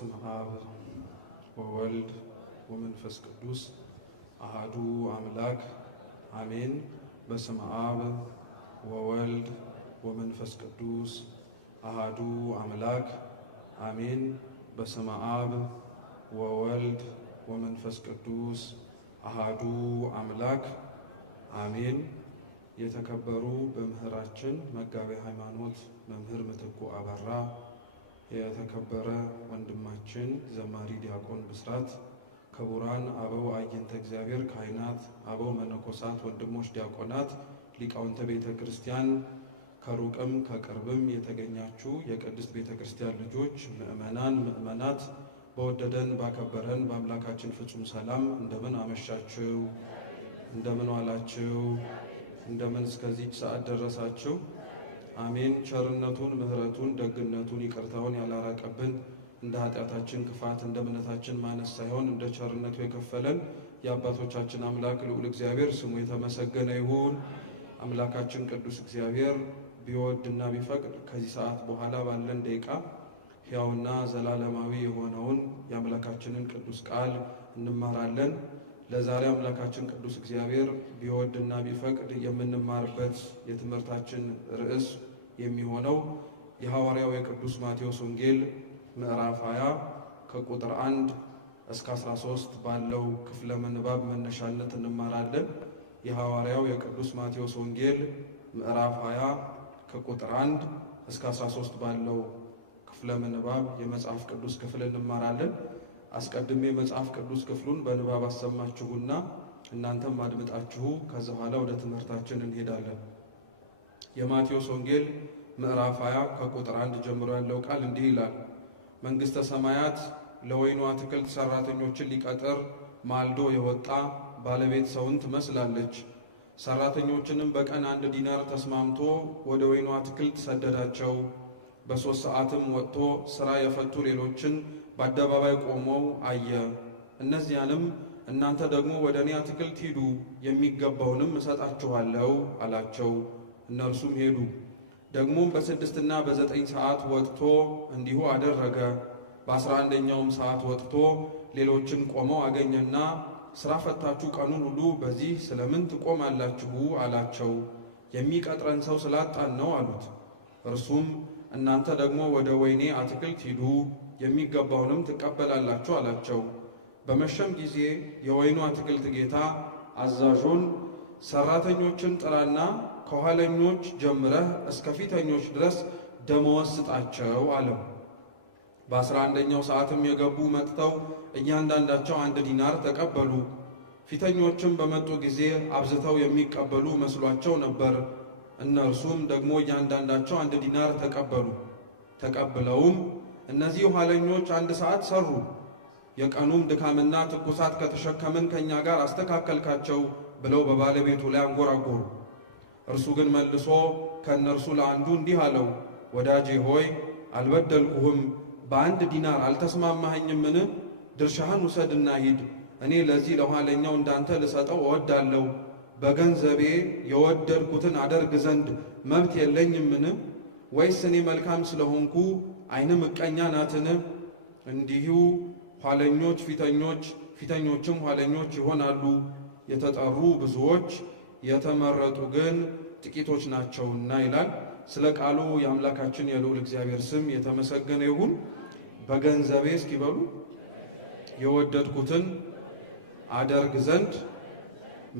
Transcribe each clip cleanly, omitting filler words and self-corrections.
በስመ አብ ወወልድ ወመንፈስ ቅዱስ አሃዱ አምላክ አሜን። በስመ አብ ወወልድ ወመንፈስ ቅዱስ አሃዱ አምላክ አሜን። በስመ አብ ወወልድ ወመንፈስ ቅዱስ አሃዱ አምላክ አሜን። የተከበሩ በምህራችን መጋቤ ሃይማኖት መምህር ምትኩ አበራ፣ የተከበረ ወንድማችን ዘማሪ ዲያቆን ብስራት፣ ክቡራን አበው አዕይንተ እግዚአብሔር ካህናት፣ አበው መነኮሳት፣ ወንድሞች ዲያቆናት፣ ሊቃውንተ ቤተ ክርስቲያን፣ ከሩቅም ከቅርብም የተገኛችሁ የቅድስት ቤተ ክርስቲያን ልጆች፣ ምእመናን ምእመናት፣ በወደደን ባከበረን በአምላካችን ፍጹም ሰላም እንደምን አመሻችሁ? እንደምን ዋላችሁ? እንደምን እስከዚህ ሰዓት ደረሳችሁ? አሜን። ቸርነቱን ምሕረቱን ደግነቱን ይቅርታውን ያላራቀብን እንደ ኃጢአታችን ክፋት እንደ እምነታችን ማነስ ሳይሆን እንደ ቸርነቱ የከፈለን የአባቶቻችን አምላክ ልዑል እግዚአብሔር ስሙ የተመሰገነ ይሁን። አምላካችን ቅዱስ እግዚአብሔር ቢወድና ቢፈቅድ ከዚህ ሰዓት በኋላ ባለን ደቂቃ ሕያውና ዘላለማዊ የሆነውን የአምላካችንን ቅዱስ ቃል እንማራለን። ለዛሬ አምላካችን ቅዱስ እግዚአብሔር ቢወድና ቢፈቅድ የምንማርበት የትምህርታችን ርዕስ የሚሆነው የሐዋርያው የቅዱስ ማቴዎስ ወንጌል ምዕራፍ 20 ከቁጥር 1 እስከ 13 ባለው ክፍለ ምንባብ መነሻነት እንማራለን። የሐዋርያው የቅዱስ ማቴዎስ ወንጌል ምዕራፍ 20 ከቁጥር 1 እስከ 13 ባለው ክፍለ ምንባብ የመጽሐፍ ቅዱስ ክፍል እንማራለን። አስቀድሜ መጽሐፍ ቅዱስ ክፍሉን በንባብ አሰማችሁና እናንተም አድምጣችሁ ከዛ በኋላ ወደ ትምህርታችን እንሄዳለን። የማቴዎስ ወንጌል ምዕራፍ 20 ከቁጥር 1 ጀምሮ ያለው ቃል እንዲህ ይላል። መንግሥተ ሰማያት ለወይኑ አትክልት ሰራተኞችን ሊቀጥር ማልዶ የወጣ ባለቤት ሰውን ትመስላለች። ሰራተኞችንም በቀን 1 ዲናር ተስማምቶ ወደ ወይኑ አትክልት ሰደዳቸው። በ3 ሰዓትም ወጥቶ ሥራ የፈቱ ሌሎችን በአደባባይ ቆመው አየ። እነዚያንም እናንተ ደግሞ ወደ እኔ አትክልት ሂዱ፣ የሚገባውንም እሰጣችኋለሁ አላቸው። እነርሱም ሄዱ። ደግሞም በ6ና በ9 ሰዓት ወጥቶ እንዲሁ አደረገ። በ11ኛውም ሰዓት ወጥቶ ሌሎችን ቆመው አገኘና ሥራ ፈታችሁ ቀኑን ሁሉ በዚህ ስለምን ትቆማላችሁ አላቸው። የሚቀጥረን ሰው ስላጣን ነው አሉት። እርሱም እናንተ ደግሞ ወደ ወይኔ አትክልት ሂዱ፣ የሚገባውንም ትቀበላላችሁ አላቸው። በመሸም ጊዜ የወይኑ አትክልት ጌታ አዛዡን ሰራተኞችን ጥራና ከኋለኞች ጀምረህ እስከ ፊተኞች ድረስ ደመወዝ ስጣቸው አለው። በ11ኛው ሰዓትም የገቡ መጥተው እያንዳንዳቸው 1 ዲናር ተቀበሉ። ፊተኞችም በመጡ ጊዜ አብዝተው የሚቀበሉ መስሏቸው ነበር። እነርሱም ደግሞ እያንዳንዳቸው 1 ዲናር ተቀበሉ። ተቀብለውም እነዚህ ኋለኞች 1 ሰዓት ሰሩ፣ የቀኑም ድካምና ትኩሳት ከተሸከምን ከእኛ ጋር አስተካከልካቸው ብለው በባለቤቱ ላይ አንጎራጎሩ። እርሱ ግን መልሶ ከእነርሱ ለአንዱ እንዲህ አለው፣ ወዳጄ ሆይ አልበደልኩህም፣ በ1 ዲናር አልተስማማኸኝምን? ድርሻህን ውሰድና ሂድ። እኔ ለዚህ ለኋለኛው እንዳንተ ልሰጠው እወዳለሁ። በገንዘቤ የወደድኩትን አደርግ ዘንድ መብት የለኝምን? ወይስ እኔ መልካም ስለሆንኩ ዓይን ምቀኛ ናትን? እንዲሁ ኋለኞች ፊተኞች፣ ፊተኞችም ኋለኞች ይሆናሉ። የተጠሩ ብዙዎች፣ የተመረጡ ግን ጥቂቶች ናቸውና ይላል። ስለ ቃሉ የአምላካችን የልዑል እግዚአብሔር ስም የተመሰገነ ይሁን። በገንዘቤ እስኪበሉ የወደድኩትን አደርግ ዘንድ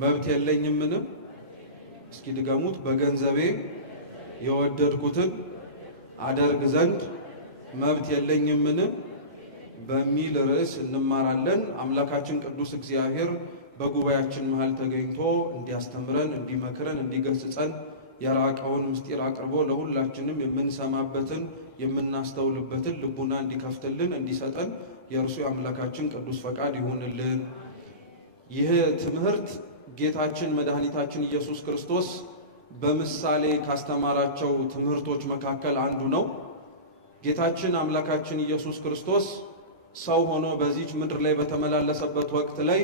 መብት የለኝምን? እስኪ ድገሙት። በገንዘቤ የወደድኩትን አደርግ ዘንድ መብት የለኝምን? በሚል ርዕስ እንማራለን። አምላካችን ቅዱስ እግዚአብሔር በጉባኤያችን መሃል ተገኝቶ እንዲያስተምረን፣ እንዲመክረን፣ እንዲገስጸን የራቀውን ምስጢር አቅርቦ ለሁላችንም የምንሰማበትን የምናስተውልበትን ልቡና እንዲከፍትልን እንዲሰጠን የእርሱ የአምላካችን ቅዱስ ፈቃድ ይሁንልን። ይህ ትምህርት ጌታችን መድኃኒታችን ኢየሱስ ክርስቶስ በምሳሌ ካስተማራቸው ትምህርቶች መካከል አንዱ ነው። ጌታችን አምላካችን ኢየሱስ ክርስቶስ ሰው ሆኖ በዚች ምድር ላይ በተመላለሰበት ወቅት ላይ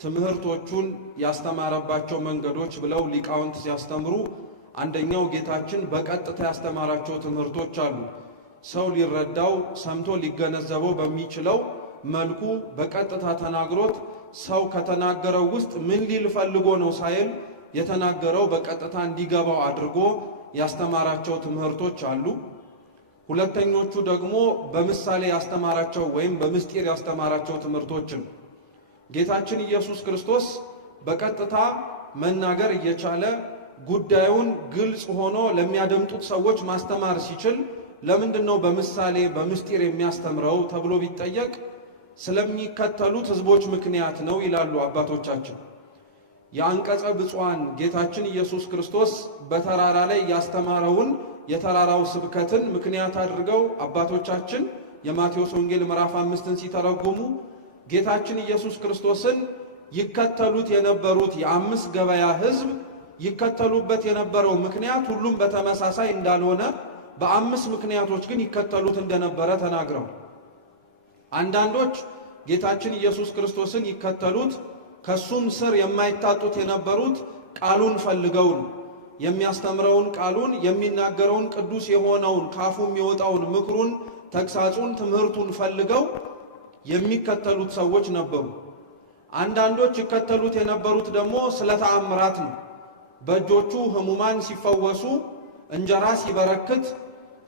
ትምህርቶቹን ያስተማረባቸው መንገዶች ብለው ሊቃውንት ሲያስተምሩ አንደኛው ጌታችን በቀጥታ ያስተማራቸው ትምህርቶች አሉ። ሰው ሊረዳው ሰምቶ ሊገነዘበው በሚችለው መልኩ በቀጥታ ተናግሮት ሰው ከተናገረው ውስጥ ምን ሊል ፈልጎ ነው ሳይል የተናገረው በቀጥታ እንዲገባው አድርጎ ያስተማራቸው ትምህርቶች አሉ። ሁለተኞቹ ደግሞ በምሳሌ ያስተማራቸው ወይም በምስጢር ያስተማራቸው ትምህርቶችን ጌታችን ኢየሱስ ክርስቶስ በቀጥታ መናገር እየቻለ ጉዳዩን ግልጽ ሆኖ ለሚያደምጡት ሰዎች ማስተማር ሲችል ለምንድነው በምሳሌ በምስጢር የሚያስተምረው ተብሎ ቢጠየቅ ስለሚከተሉት ሕዝቦች ምክንያት ነው ይላሉ አባቶቻችን። የአንቀጸ ብፁዓን ጌታችን ኢየሱስ ክርስቶስ በተራራ ላይ ያስተማረውን የተራራው ስብከትን ምክንያት አድርገው አባቶቻችን የማቴዎስ ወንጌል ምዕራፍ 5ን ሲተረጉሙ ጌታችን ኢየሱስ ክርስቶስን ይከተሉት የነበሩት የአምስት ገበያ ሕዝብ ይከተሉበት የነበረው ምክንያት ሁሉም በተመሳሳይ እንዳልሆነ በአምስት ምክንያቶች ግን ይከተሉት እንደነበረ ተናግረው አንዳንዶች ጌታችን ኢየሱስ ክርስቶስን ይከተሉት ከሱም ስር የማይታጡት የነበሩት ቃሉን ፈልገው የሚያስተምረውን ቃሉን የሚናገረውን ቅዱስ የሆነውን ካፉ የሚወጣውን ምክሩን ተግሳጹን ትምህርቱን ፈልገው የሚከተሉት ሰዎች ነበሩ። አንዳንዶች ይከተሉት የነበሩት ደግሞ ስለ ተአምራት ነው። በእጆቹ ሕሙማን ሲፈወሱ እንጀራ ሲበረክት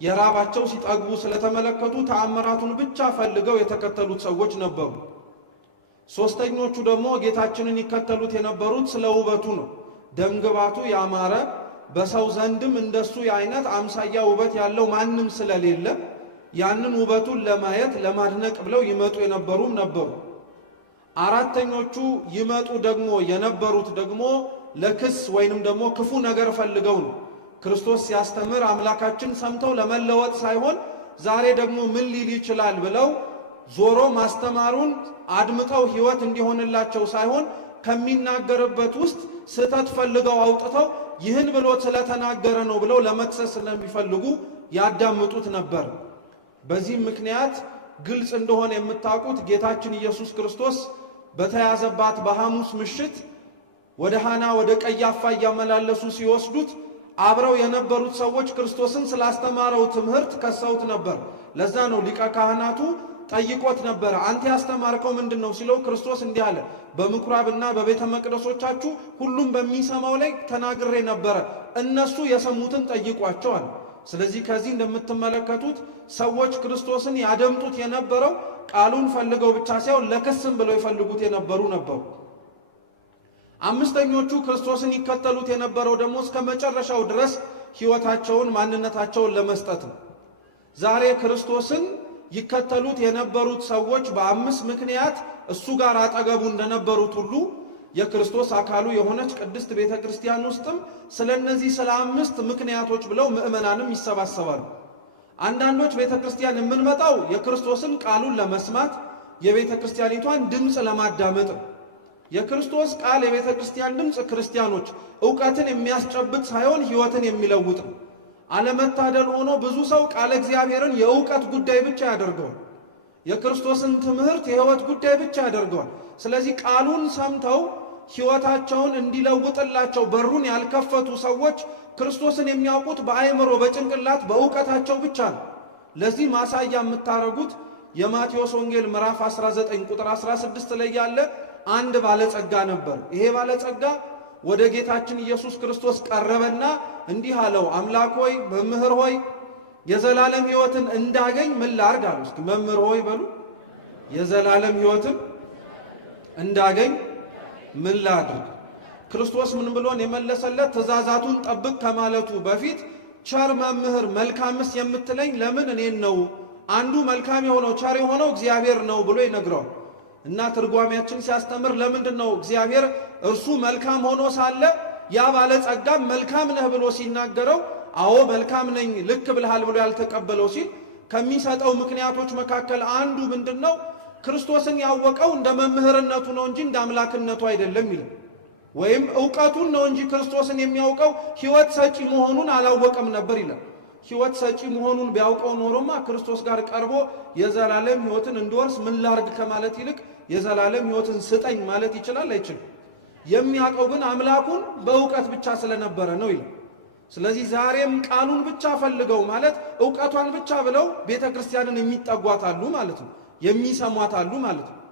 የራባቸው ሲጠግቡ ስለተመለከቱ ተአምራቱን ብቻ ፈልገው የተከተሉት ሰዎች ነበሩ። ሶስተኞቹ ደግሞ ጌታችንን ይከተሉት የነበሩት ስለ ውበቱ ነው። ደምግባቱ ያማረ በሰው ዘንድም እንደሱ አይነት አምሳያ ውበት ያለው ማንም ስለሌለ ያንን ውበቱን ለማየት ለማድነቅ ብለው ይመጡ የነበሩም ነበሩ። አራተኞቹ ይመጡ ደግሞ የነበሩት ደግሞ ለክስ ወይንም ደግሞ ክፉ ነገር ፈልገው ነው። ክርስቶስ ሲያስተምር አምላካችን ሰምተው ለመለወጥ ሳይሆን ዛሬ ደግሞ ምን ሊል ይችላል ብለው ዞሮ ማስተማሩን አድምጠው ሕይወት እንዲሆንላቸው ሳይሆን ከሚናገርበት ውስጥ ስህተት ፈልገው አውጥተው ይህን ብሎ ስለተናገረ ነው ብለው ለመክሰስ ስለሚፈልጉ ያዳምጡት ነበር። በዚህ ምክንያት ግልጽ እንደሆነ የምታውቁት ጌታችን ኢየሱስ ክርስቶስ በተያዘባት በሐሙስ ምሽት ወደ ሐና ወደ ቀያፋ እያመላለሱ ሲወስዱት አብረው የነበሩት ሰዎች ክርስቶስን ስላስተማረው ትምህርት ከሰውት ነበር። ለዛ ነው ሊቀ ካህናቱ ጠይቆት ነበር። አንተ ያስተማርከው ምንድነው ሲለው ክርስቶስ እንዲህ አለ፣ በምኩራብና በቤተ መቅደሶቻችሁ ሁሉም በሚሰማው ላይ ተናግሬ ነበር፣ እነሱ የሰሙትን ጠይቋቸዋል። ስለዚህ ከዚህ እንደምትመለከቱት ሰዎች ክርስቶስን ያደምጡት የነበረው ቃሉን ፈልገው ብቻ ሳይሆን ለክስም ብለው ይፈልጉት የነበሩ ነበሩ። አምስተኞቹ ክርስቶስን ይከተሉት የነበረው ደግሞ እስከ መጨረሻው ድረስ ሕይወታቸውን ማንነታቸውን ለመስጠት ነው። ዛሬ ክርስቶስን ይከተሉት የነበሩት ሰዎች በአምስት ምክንያት እሱ ጋር አጠገቡ እንደነበሩት ሁሉ የክርስቶስ አካሉ የሆነች ቅድስት ቤተ ክርስቲያን ውስጥም ስለነዚህ ስለ አምስት ምክንያቶች ብለው ምእመናንም ይሰባሰባሉ። አንዳንዶች ቤተ ክርስቲያን የምንመጣው የክርስቶስን ቃሉን ለመስማት የቤተ ክርስቲያኒቷን ድምፅ ለማዳመጥ ነው። የክርስቶስ ቃል የቤተ ክርስቲያን ድምፅ ክርስቲያኖች ዕውቀትን የሚያስጨብጥ ሳይሆን ሕይወትን የሚለውጥ ነው። አለመታደል ሆኖ ብዙ ሰው ቃለ እግዚአብሔርን የዕውቀት ጉዳይ ብቻ ያደርገዋል። የክርስቶስን ትምህርት የሕይወት ጉዳይ ብቻ ያደርገዋል። ስለዚህ ቃሉን ሰምተው ሕይወታቸውን እንዲለውጥላቸው በሩን ያልከፈቱ ሰዎች ክርስቶስን የሚያውቁት በአእምሮ በጭንቅላት በዕውቀታቸው ብቻ ነው። ለዚህ ማሳያ የምታረጉት የማቴዎስ ወንጌል ምዕራፍ 19 ቁጥር 16 ላይ ያለ አንድ ባለጸጋ ነበር። ይሄ ባለጸጋ ወደ ጌታችን ኢየሱስ ክርስቶስ ቀረበና እንዲህ አለው፣ አምላክ ሆይ መምህር ሆይ የዘላለም ሕይወትን እንዳገኝ ምን ላድርግ አለው። እስኪ መምህር ሆይ በሉ። የዘላለም ሕይወትን እንዳገኝ ምን ላድርግ? ክርስቶስ ምን ብሎን የመለሰለት ትእዛዛቱን ጠብቅ ከማለቱ በፊት ቸር መምህር መልካምስ የምትለኝ ለምን እኔን ነው? አንዱ መልካም የሆነው ቸር የሆነው እግዚአብሔር ነው ብሎ ይነግረዋል። እና ትርጓሜያችን ሲያስተምር ለምንድን ነው እግዚአብሔር እርሱ መልካም ሆኖ ሳለ ያ ባለጸጋም መልካም ነህ ብሎ ሲናገረው አዎ መልካም ነኝ ልክ ብለሃል ብሎ ያልተቀበለው ሲል ከሚሰጠው ምክንያቶች መካከል አንዱ ምንድነው? ክርስቶስን ያወቀው እንደ መምህርነቱ ነው እንጂ እንደ አምላክነቱ አይደለም ይላል። ወይም ዕውቀቱን ነው እንጂ ክርስቶስን የሚያውቀው ሕይወት ሰጪ መሆኑን አላወቀም ነበር ይላል። ሕይወት ሰጪ መሆኑን ቢያውቀው ኖሮማ ክርስቶስ ጋር ቀርቦ የዘላለም ሕይወትን እንድወርስ ምን ላርግ ከማለት ይልቅ የዘላለም ሕይወትን ስጠኝ ማለት ይችላል አይችልም? የሚያውቀው ግን አምላኩን በዕውቀት ብቻ ስለነበረ ነው ይላል። ስለዚህ ዛሬም ቃሉን ብቻ ፈልገው ማለት ዕውቀቷን ብቻ ብለው ቤተክርስቲያንን የሚጠጓታሉ ማለት ነው፣ የሚሰሟታሉ ማለት ነው።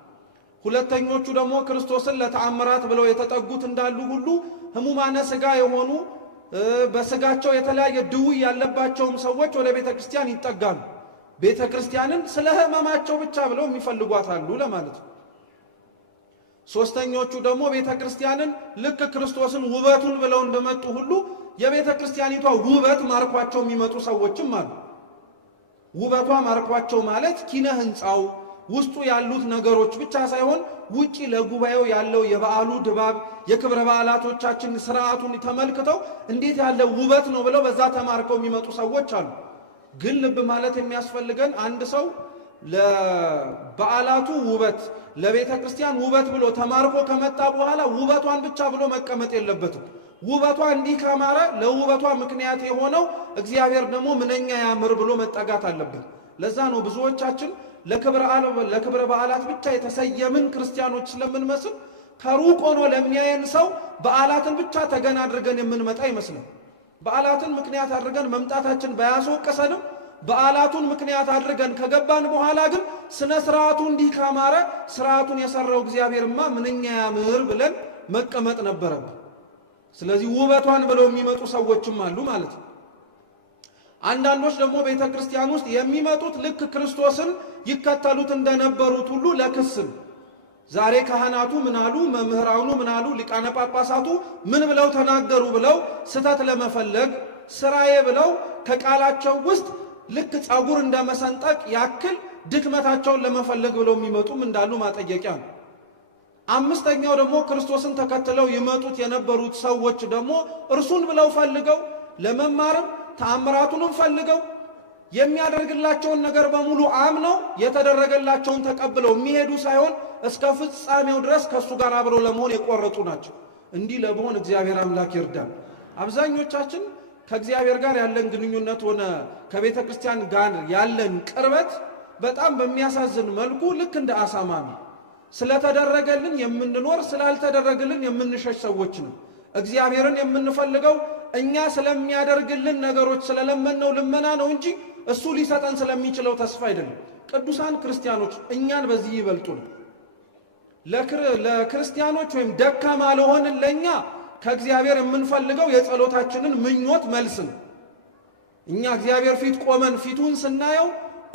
ሁለተኞቹ ደግሞ ክርስቶስን ለተአምራት ብለው የተጠጉት እንዳሉ ሁሉ ህሙማነ ሥጋ የሆኑ በሥጋቸው የተለያየ ድውይ ያለባቸውም ሰዎች ወደ ቤተክርስቲያን ይጠጋሉ። ቤተክርስቲያንን ስለ ህመማቸው ብቻ ብለው የሚፈልጓታሉ ለማለት ነው። ሶስተኞቹ ደግሞ ቤተክርስቲያንን ልክ ክርስቶስን ውበቱን ብለው እንደመጡ ሁሉ የቤተክርስቲያኒቷ ውበት ማርኳቸው የሚመጡ ሰዎችም አሉ። ውበቷ ማርኳቸው ማለት ኪነ ህንፃው ውስጡ ያሉት ነገሮች ብቻ ሳይሆን ውጪ ለጉባኤው ያለው የበዓሉ ድባብ የክብረ በዓላቶቻችን ስርዓቱን ተመልክተው እንዴት ያለ ውበት ነው ብለው በዛ ተማርከው የሚመጡ ሰዎች አሉ። ግን ልብ ማለት የሚያስፈልገን አንድ ሰው ለበዓላቱ ውበት ለቤተ ክርስቲያን ውበት ብሎ ተማርኮ ከመጣ በኋላ ውበቷን ብቻ ብሎ መቀመጥ የለበትም። ውበቷ እንዲህ ካማረ ለውበቷ ምክንያት የሆነው እግዚአብሔር ደግሞ ምንኛ ያምር ብሎ መጠጋት አለብን። ለዛ ነው ብዙዎቻችን ለክብረ በዓላት ብቻ የተሰየምን ክርስቲያኖች ስለምንመስል ከሩቅ ሆኖ ለሚያየን ሰው በዓላትን ብቻ ተገን አድርገን የምንመጣ ይመስላል። በዓላትን ምክንያት አድርገን መምጣታችን ባያስወቅሰንም በዓላቱን ምክንያት አድርገን ከገባን በኋላ ግን ስነ ስርዓቱ እንዲህ ካማረ ስርዓቱን የሰራው እግዚአብሔርማ ምንኛ ያምር ብለን መቀመጥ ነበረብን። ስለዚህ ውበቷን ብለው የሚመጡ ሰዎችም አሉ ማለት ነው። አንዳንዶች ደግሞ ቤተ ክርስቲያን ውስጥ የሚመጡት ልክ ክርስቶስን ይከተሉት እንደነበሩት ሁሉ ለክስ ዛሬ ካህናቱ ምን አሉ፣ መምህራኑ ምን አሉ፣ ሊቃነ ጳጳሳቱ ምን ብለው ተናገሩ ብለው ስተት ለመፈለግ ስራዬ ብለው ከቃላቸው ውስጥ ልክ ጸጉር እንደመሰንጠቅ ያክል ድክመታቸውን ለመፈለግ ብለው የሚመጡም እንዳሉ ማጠየቂያ ነው። አምስተኛው ደግሞ ክርስቶስን ተከትለው ይመጡት የነበሩት ሰዎች ደግሞ እርሱን ብለው ፈልገው ለመማርም ተአምራቱንም ፈልገው የሚያደርግላቸውን ነገር በሙሉ አምነው የተደረገላቸውን ተቀብለው የሚሄዱ ሳይሆን እስከ ፍጻሜው ድረስ ከሱ ጋር አብረው ለመሆን የቆረጡ ናቸው። እንዲህ ለመሆን እግዚአብሔር አምላክ ይርዳል። አብዛኞቻችን ከእግዚአብሔር ጋር ያለን ግንኙነት ሆነ ከቤተ ክርስቲያን ጋር ያለን ቅርበት በጣም በሚያሳዝን መልኩ ልክ እንደ አሳማሚ ስለተደረገልን የምንኖር ስላልተደረገልን የምንሸሽ ሰዎች ነው። እግዚአብሔርን የምንፈልገው እኛ ስለሚያደርግልን ነገሮች ስለለመነው ልመና ነው እንጂ እሱ ሊሰጠን ስለሚችለው ተስፋ አይደለም። ቅዱሳን ክርስቲያኖች እኛን በዚህ ይበልጡ ነው። ለክርስቲያኖች ወይም ደካማ ለሆንን ለኛ ከእግዚአብሔር የምንፈልገው የጸሎታችንን ምኞት መልስ ነው። እኛ እግዚአብሔር ፊት ቆመን ፊቱን ስናየው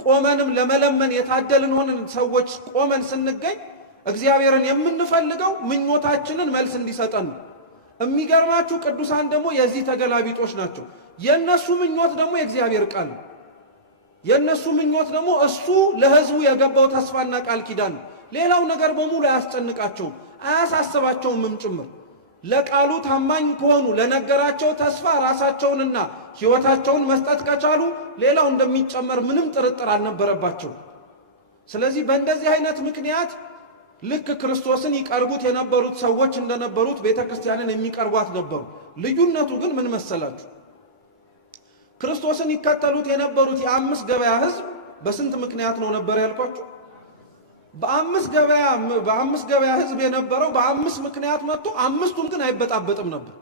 ቆመንም ለመለመን የታደልን ሆነን ሰዎች ቆመን ስንገኝ እግዚአብሔርን የምንፈልገው ምኞታችንን መልስ እንዲሰጠን ነው። የሚገርማችሁ ቅዱሳን ደግሞ የዚህ ተገላቢጦች ናቸው። የነሱ ምኞት ደግሞ የእግዚአብሔር ቃል ነው። የነሱ ምኞት ደግሞ እሱ ለሕዝቡ የገባው ተስፋና ቃል ኪዳን ነው። ሌላው ነገር በሙሉ አያስጨንቃቸውም፣ አያሳስባቸውም ጭምር። ለቃሉ ታማኝ ከሆኑ ለነገራቸው ተስፋ ራሳቸውንና ሕይወታቸውን መስጠት ከቻሉ ሌላው እንደሚጨመር ምንም ጥርጥር አልነበረባቸው። ስለዚህ በእንደዚህ አይነት ምክንያት ልክ ክርስቶስን ይቀርቡት የነበሩት ሰዎች እንደነበሩት ቤተ ክርስቲያንን የሚቀርቧት ነበሩ። ልዩነቱ ግን ምን መሰላችሁ? ክርስቶስን ይከተሉት የነበሩት የአምስት ገበያ ሕዝብ በስንት ምክንያት ነው ነበር ያልኳችሁ? በአምስት ገበያ ሕዝብ የነበረው በአምስት ምክንያት መጥቶ አምስቱም ግን አይበጣበጥም ነበር።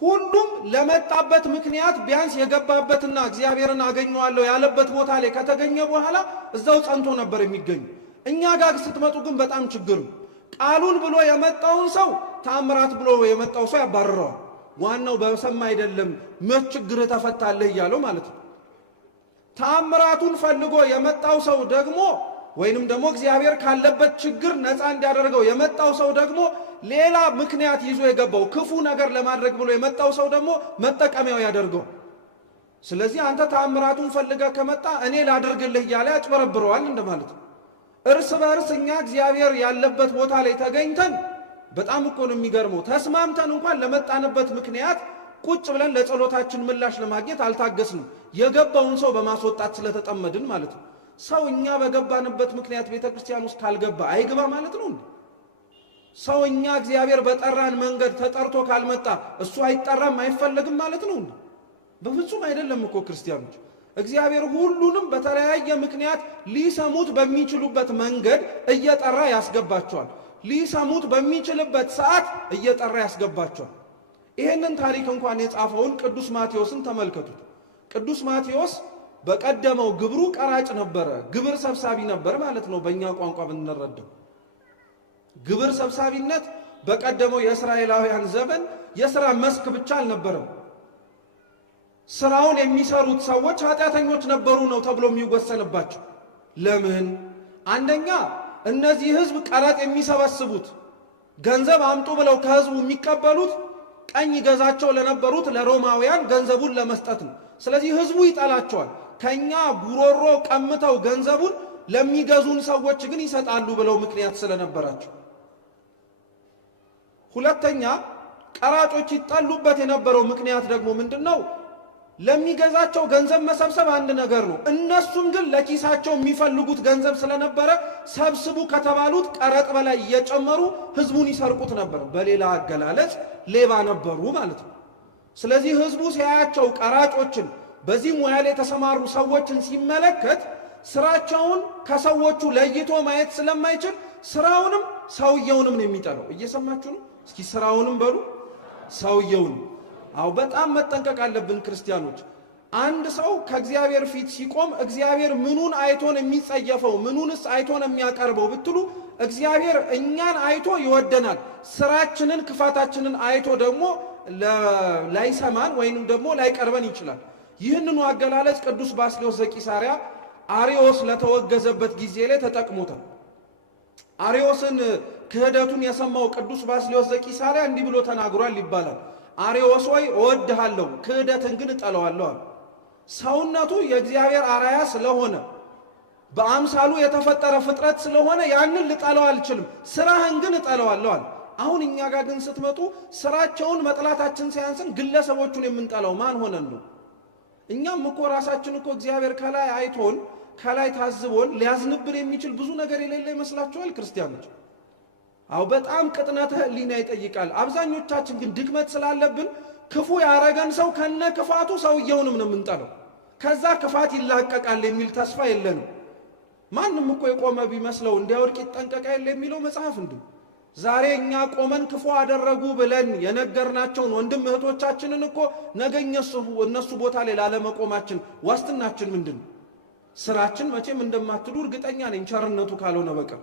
ሁሉም ለመጣበት ምክንያት ቢያንስ የገባበትና እግዚአብሔርን አገኘዋለሁ ያለበት ቦታ ላይ ከተገኘ በኋላ እዛው ጸንቶ ነበር የሚገኙ። እኛ ጋር ስትመጡ ግን በጣም ችግር ነው። ቃሉን ብሎ የመጣውን ሰው ተአምራት ብሎ የመጣው ሰው ያባርረዋል። ዋናው በሰማ አይደለም መች ችግር ተፈታለህ እያለው ማለት ነው። ተአምራቱን ፈልጎ የመጣው ሰው ደግሞ ወይንም ደግሞ እግዚአብሔር ካለበት ችግር ነፃ እንዲያደርገው የመጣው ሰው ደግሞ ሌላ ምክንያት ይዞ የገባው ክፉ ነገር ለማድረግ ብሎ የመጣው ሰው ደግሞ መጠቀሚያው ያደርገው። ስለዚህ አንተ ተአምራቱን ፈልገህ ከመጣ እኔ ላደርግልህ እያለ ያጭበረብረዋል እንደማለት ነው። እርስ በእርስ እኛ እግዚአብሔር ያለበት ቦታ ላይ ተገኝተን በጣም እኮ ነው የሚገርመው። ተስማምተን እንኳን ለመጣንበት ምክንያት ቁጭ ብለን ለጸሎታችን ምላሽ ለማግኘት አልታገስንም። የገባውን ሰው በማስወጣት ስለተጠመድን ማለት ነው። ሰው እኛ በገባንበት ምክንያት ቤተ ክርስቲያን ውስጥ ካልገባ አይግባ ማለት ነው። ሰው እኛ እግዚአብሔር በጠራን መንገድ ተጠርቶ ካልመጣ እሱ አይጠራም አይፈለግም ማለት ነው። በፍጹም አይደለም እኮ ክርስቲያኖች። እግዚአብሔር ሁሉንም በተለያየ ምክንያት ሊሰሙት በሚችሉበት መንገድ እየጠራ ያስገባቸዋል። ሊሰሙት በሚችልበት ሰዓት እየጠራ ያስገባቸዋል። ይሄንን ታሪክ እንኳን የጻፈውን ቅዱስ ማቴዎስን ተመልከቱት። ቅዱስ ማቴዎስ በቀደመው ግብሩ ቀራጭ ነበረ፣ ግብር ሰብሳቢ ነበር ማለት ነው። በእኛ ቋንቋ ብንረዳው ግብር ሰብሳቢነት በቀደመው የእስራኤላውያን ዘመን የሥራ መስክ ብቻ አልነበረም። ስራውን የሚሰሩት ሰዎች ኃጢአተኞች ነበሩ ነው ተብሎ የሚወሰንባቸው። ለምን? አንደኛ እነዚህ ህዝብ ቀረጥ የሚሰበስቡት ገንዘብ አምጡ ብለው ከህዝቡ የሚቀበሉት ቀኝ ገዛቸው ለነበሩት ለሮማውያን ገንዘቡን ለመስጠት ነው። ስለዚህ ህዝቡ ይጠላቸዋል። ከኛ ጉሮሮ ቀምተው ገንዘቡን ለሚገዙን ሰዎች ግን ይሰጣሉ ብለው ምክንያት ስለነበራቸው። ሁለተኛ ቀራጮች ይጠሉበት የነበረው ምክንያት ደግሞ ምንድነው? ለሚገዛቸው ገንዘብ መሰብሰብ አንድ ነገር ነው። እነሱም ግን ለኪሳቸው የሚፈልጉት ገንዘብ ስለነበረ ሰብስቡ ከተባሉት ቀረጥ በላይ እየጨመሩ ህዝቡን ይሰርቁት ነበር። በሌላ አገላለጽ ሌባ ነበሩ ማለት ነው። ስለዚህ ህዝቡ ሲያያቸው ቀራጮችን፣ በዚህ ሙያ ላይ የተሰማሩ ሰዎችን ሲመለከት ስራቸውን ከሰዎቹ ለይቶ ማየት ስለማይችል ስራውንም ሰውየውንም ነው የሚጠላው። እየሰማችሁ ነው? እስኪ ስራውንም በሉ ሰውየውንም። አው በጣም መጠንቀቅ አለብን ክርስቲያኖች። አንድ ሰው ከእግዚአብሔር ፊት ሲቆም እግዚአብሔር ምኑን አይቶን የሚጸየፈው ምኑንስ አይቶን የሚያቀርበው ብትሉ እግዚአብሔር እኛን አይቶ ይወደናል። ስራችንን ክፋታችንን አይቶ ደግሞ ላይሰማን ወይንም ደግሞ ላይቀርበን ይችላል። ይህንኑ አገላለጽ ቅዱስ ባስልዮስ ዘቂሳርያ አርዮስ ለተወገዘበት ጊዜ ላይ ተጠቅሞታል። አርዮስን ክህደቱን የሰማው ቅዱስ ባስልዮስ ዘቂሳርያ እንዲህ ብሎ ተናግሯል ይባላል። አርዮስ ሆይ እወድሃለሁ፣ ክህደትን ግን እጠላዋለሁ። ሰውነቱ የእግዚአብሔር አራያ ስለሆነ በአምሳሉ የተፈጠረ ፍጥረት ስለሆነ ያንን ልጠላው አልችልም፣ ስራህን ግን እጠላዋለሁ። አሁን እኛ ጋር ግን ስትመጡ ስራቸውን መጥላታችን ሳያንስን ግለሰቦቹን የምንጠላው ማን ሆነን ነው? እኛም እኮ ራሳችን እኮ እግዚአብሔር ከላይ አይቶን ከላይ ታዝቦን ሊያዝንብን የሚችል ብዙ ነገር የሌለ ይመስላችኋል ክርስቲያኖች? አው በጣም ቅጥነተ ሕሊና ይጠይቃል። አብዛኞቻችን ግን ድክመት ስላለብን ክፉ ያረገን ሰው ከነ ክፋቱ ሰውየውንም ነው የምንጠላው። ከዛ ክፋት ይላቀቃል የሚል ተስፋ የለንም። ማንም እኮ የቆመ ቢመስለው እንዲያወድቅ ይጠንቀቃ የለ የሚለው መጽሐፍ እንዴ። ዛሬ እኛ ቆመን ክፉ አደረጉ ብለን የነገርናቸውን ወንድም እህቶቻችንን እኮ ነገ እነሱ ቦታ ላይ ላለመቆማችን ዋስትናችን ምንድን? ስራችን መቼም እንደማትዱ እርግጠኛ ነኝ፣ ቸርነቱ ካልሆነ በቀር።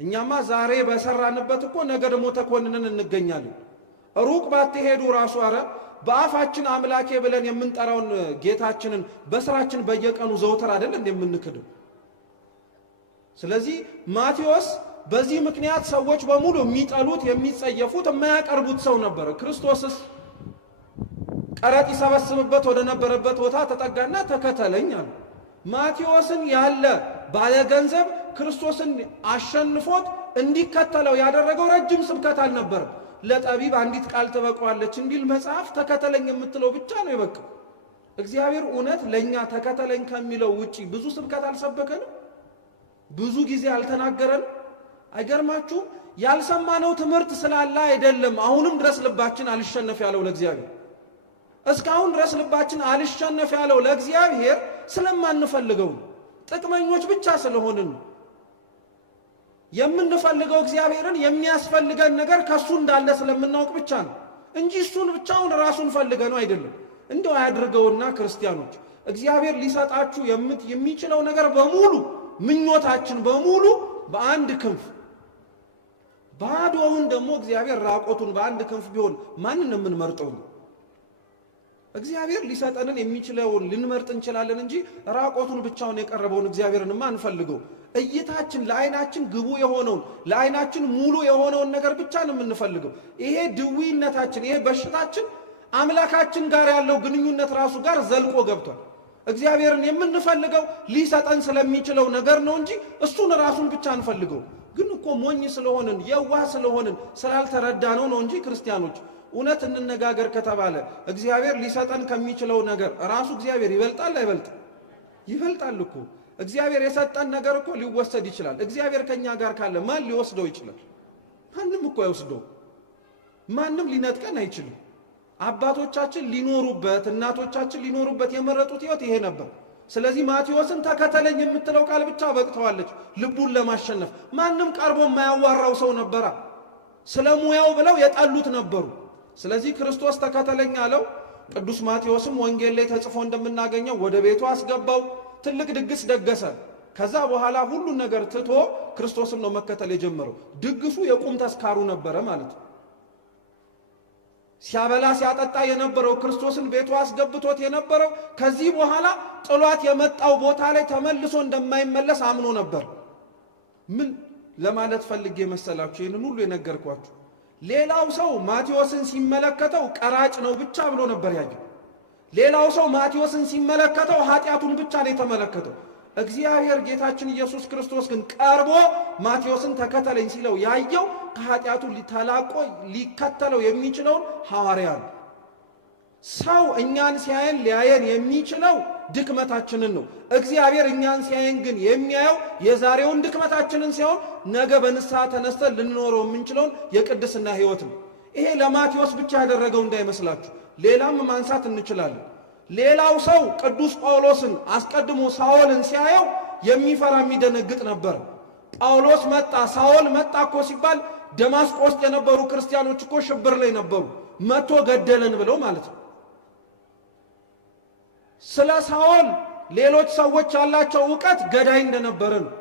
እኛማ ዛሬ በሰራንበት እኮ ነገ ደግሞ ተኮንነን እንገኛለን። ሩቅ ባትሄዱ ራሱ አረ በአፋችን አምላኬ ብለን የምንጠራውን ጌታችንን በስራችን በየቀኑ ዘውትር አይደል እንደምንክደው። ስለዚህ ማቴዎስ በዚህ ምክንያት ሰዎች በሙሉ የሚጠሉት የሚጸየፉት የማያቀርቡት ሰው ነበር። ክርስቶስስ ቀረጥ ይሰበስብበት ወደ ነበረበት ቦታ ተጠጋና ተከተለኝ አለ። ማቴዎስን ያለ ባለገንዘብ ክርስቶስን አሸንፎት እንዲከተለው ያደረገው ረጅም ስብከት አልነበረም። ለጠቢብ አንዲት ቃል ትበቃዋለች እንዲል መጽሐፍ ተከተለኝ የምትለው ብቻ ነው የበቃው። እግዚአብሔር እውነት ለኛ ተከተለኝ ከሚለው ውጪ ብዙ ስብከት አልሰበከንም፣ ብዙ ጊዜ አልተናገረንም። አይገርማችሁም? ያልሰማነው ትምህርት ስላለ አይደለም አሁንም ድረስ ልባችን አልሸነፍ ያለው ለእግዚአብሔር። እስካሁን ድረስ ልባችን አልሸነፍ ያለው ለእግዚአብሔር ስለማንፈልገው ጥቅመኞች ብቻ ስለሆንን የምንፈልገው እግዚአብሔርን የሚያስፈልገን ነገር ከሱ እንዳለ ስለምናውቅ ብቻ ነው እንጂ እሱን ብቻውን ራሱን ፈልገን ነው አይደለም። እንደው አያድርገውና ክርስቲያኖች እግዚአብሔር ሊሰጣችሁ የሚችለው ነገር በሙሉ ምኞታችን በሙሉ በአንድ ክንፍ ባዶውን ደግሞ እግዚአብሔር ራቆቱን በአንድ ክንፍ ቢሆን ማንን የምንመርጠው ነው? እግዚአብሔር ሊሰጠንን የሚችለውን ልንመርጥ እንችላለን እንጂ ራቆቱን ብቻውን የቀረበውን እግዚአብሔርንማ አንፈልገው። እይታችን ለዓይናችን ግቡ የሆነውን ለዓይናችን ሙሉ የሆነውን ነገር ብቻ ነው የምንፈልገው። ይሄ ድዊነታችን ይሄ በሽታችን አምላካችን ጋር ያለው ግንኙነት ራሱ ጋር ዘልቆ ገብቷል። እግዚአብሔርን የምንፈልገው ሊሰጠን ስለሚችለው ነገር ነው እንጂ እሱን ራሱን ብቻ አንፈልገው። ግን እኮ ሞኝ ስለሆንን የዋህ ስለሆንን ስላልተረዳነው ነው እንጂ ክርስቲያኖች እውነት እንነጋገር ከተባለ እግዚአብሔር ሊሰጠን ከሚችለው ነገር ራሱ እግዚአብሔር ይበልጣል አይበልጥም? ይበልጣል እኮ። እግዚአብሔር የሰጠን ነገር እኮ ሊወሰድ ይችላል። እግዚአብሔር ከኛ ጋር ካለ ማን ሊወስደው ይችላል? ማንም እኮ አይወስደው። ማንም ሊነጥቀን አይችልም። አባቶቻችን ሊኖሩበት እናቶቻችን ሊኖሩበት የመረጡት ሕይወት ይሄ ነበር። ስለዚህ ማቴዎስን ተከተለኝ የምትለው ቃል ብቻ በቅተዋለች ልቡን ለማሸነፍ። ማንም ቀርቦ የማያዋራው ሰው ነበራ። ስለ ሙያው ብለው የጠሉት ነበሩ። ስለዚህ ክርስቶስ ተከተለኝ አለው። ቅዱስ ማቴዎስም ወንጌል ላይ ተጽፎ እንደምናገኘው ወደ ቤቱ አስገባው፣ ትልቅ ድግስ ደገሰ። ከዛ በኋላ ሁሉን ነገር ትቶ ክርስቶስን ነው መከተል የጀመረው። ድግሱ የቁም ተስካሩ ነበረ ማለት ነው። ሲያበላ ሲያጠጣ የነበረው ክርስቶስን ቤቱ አስገብቶት የነበረው ከዚህ በኋላ ጥሏት የመጣው ቦታ ላይ ተመልሶ እንደማይመለስ አምኖ ነበር። ምን ለማለት ፈልጌ መሰላችሁ ይህንን ሁሉ የነገርኳችሁ? ሌላው ሰው ማቴዎስን ሲመለከተው ቀራጭ ነው ብቻ ብሎ ነበር ያየው። ሌላው ሰው ማቴዎስን ሲመለከተው ኃጢአቱን ብቻ ነው የተመለከተው። እግዚአብሔር ጌታችን ኢየሱስ ክርስቶስ ግን ቀርቦ ማቴዎስን ተከተለኝ ሲለው ያየው ከኃጢአቱ ሊተላቆ ሊከተለው የሚችለውን ሐዋርያ ነው። ሰው እኛን ሲያየን ሊያየን የሚችለው ድክመታችንን ነው። እግዚአብሔር እኛን ሲያየን ግን የሚያየው የዛሬውን ድክመታችንን ሳይሆን ነገ በንስሐ ተነስተን ልንኖረው የምንችለውን የቅድስና ሕይወት ነው። ይሄ ለማቴዎስ ብቻ ያደረገው እንዳይመስላችሁ፣ ሌላም ማንሳት እንችላለን። ሌላው ሰው ቅዱስ ጳውሎስን አስቀድሞ ሳኦልን ሲያየው የሚፈራ የሚደነግጥ ነበር። ጳውሎስ መጣ ሳኦል መጣ እኮ ሲባል ደማስቆ ውስጥ የነበሩ ክርስቲያኖች እኮ ሽብር ላይ ነበሩ፣ መጥቶ ገደለን ብለው ማለት ነው። ስለ ሳኦል ሌሎች ሰዎች ያላቸው ዕውቀት ገዳይ እንደነበረ ነው።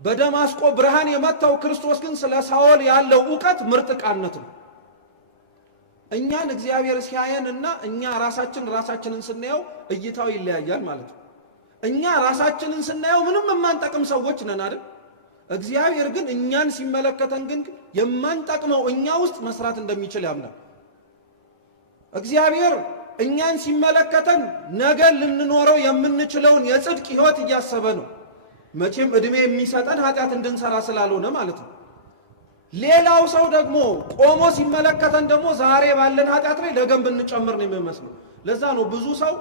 በደማስቆ ብርሃን የመጣው ክርስቶስ ግን ስለ ሳኦል ያለው ዕውቀት ምርጥቃነት ነው። እኛን እግዚአብሔር ሲያየንና እኛ ራሳችንን ስናየው እይታው ይለያያል ማለት ነው። እኛ ራሳችንን ስናየው ምንም የማንጠቅም ሰዎች ነን አይደል? እግዚአብሔር ግን እኛን ሲመለከተን ግን የማንጠቅመው እኛ ውስጥ መስራት እንደሚችል ያምናል። እግዚአብሔር እኛን ሲመለከተን ነገ ልንኖረው የምንችለውን የጽድቅ ሕይወት እያሰበ ነው። መቼም ዕድሜ የሚሰጠን ኃጢአት እንድንሰራ ስላልሆነ ማለት ነው። ሌላው ሰው ደግሞ ቆሞ ሲመለከተን ደግሞ ዛሬ ባለን ኃጢአት ላይ ነገም ብንጨምር ነው የሚመስለው። ለዛ ነው ብዙ ሰው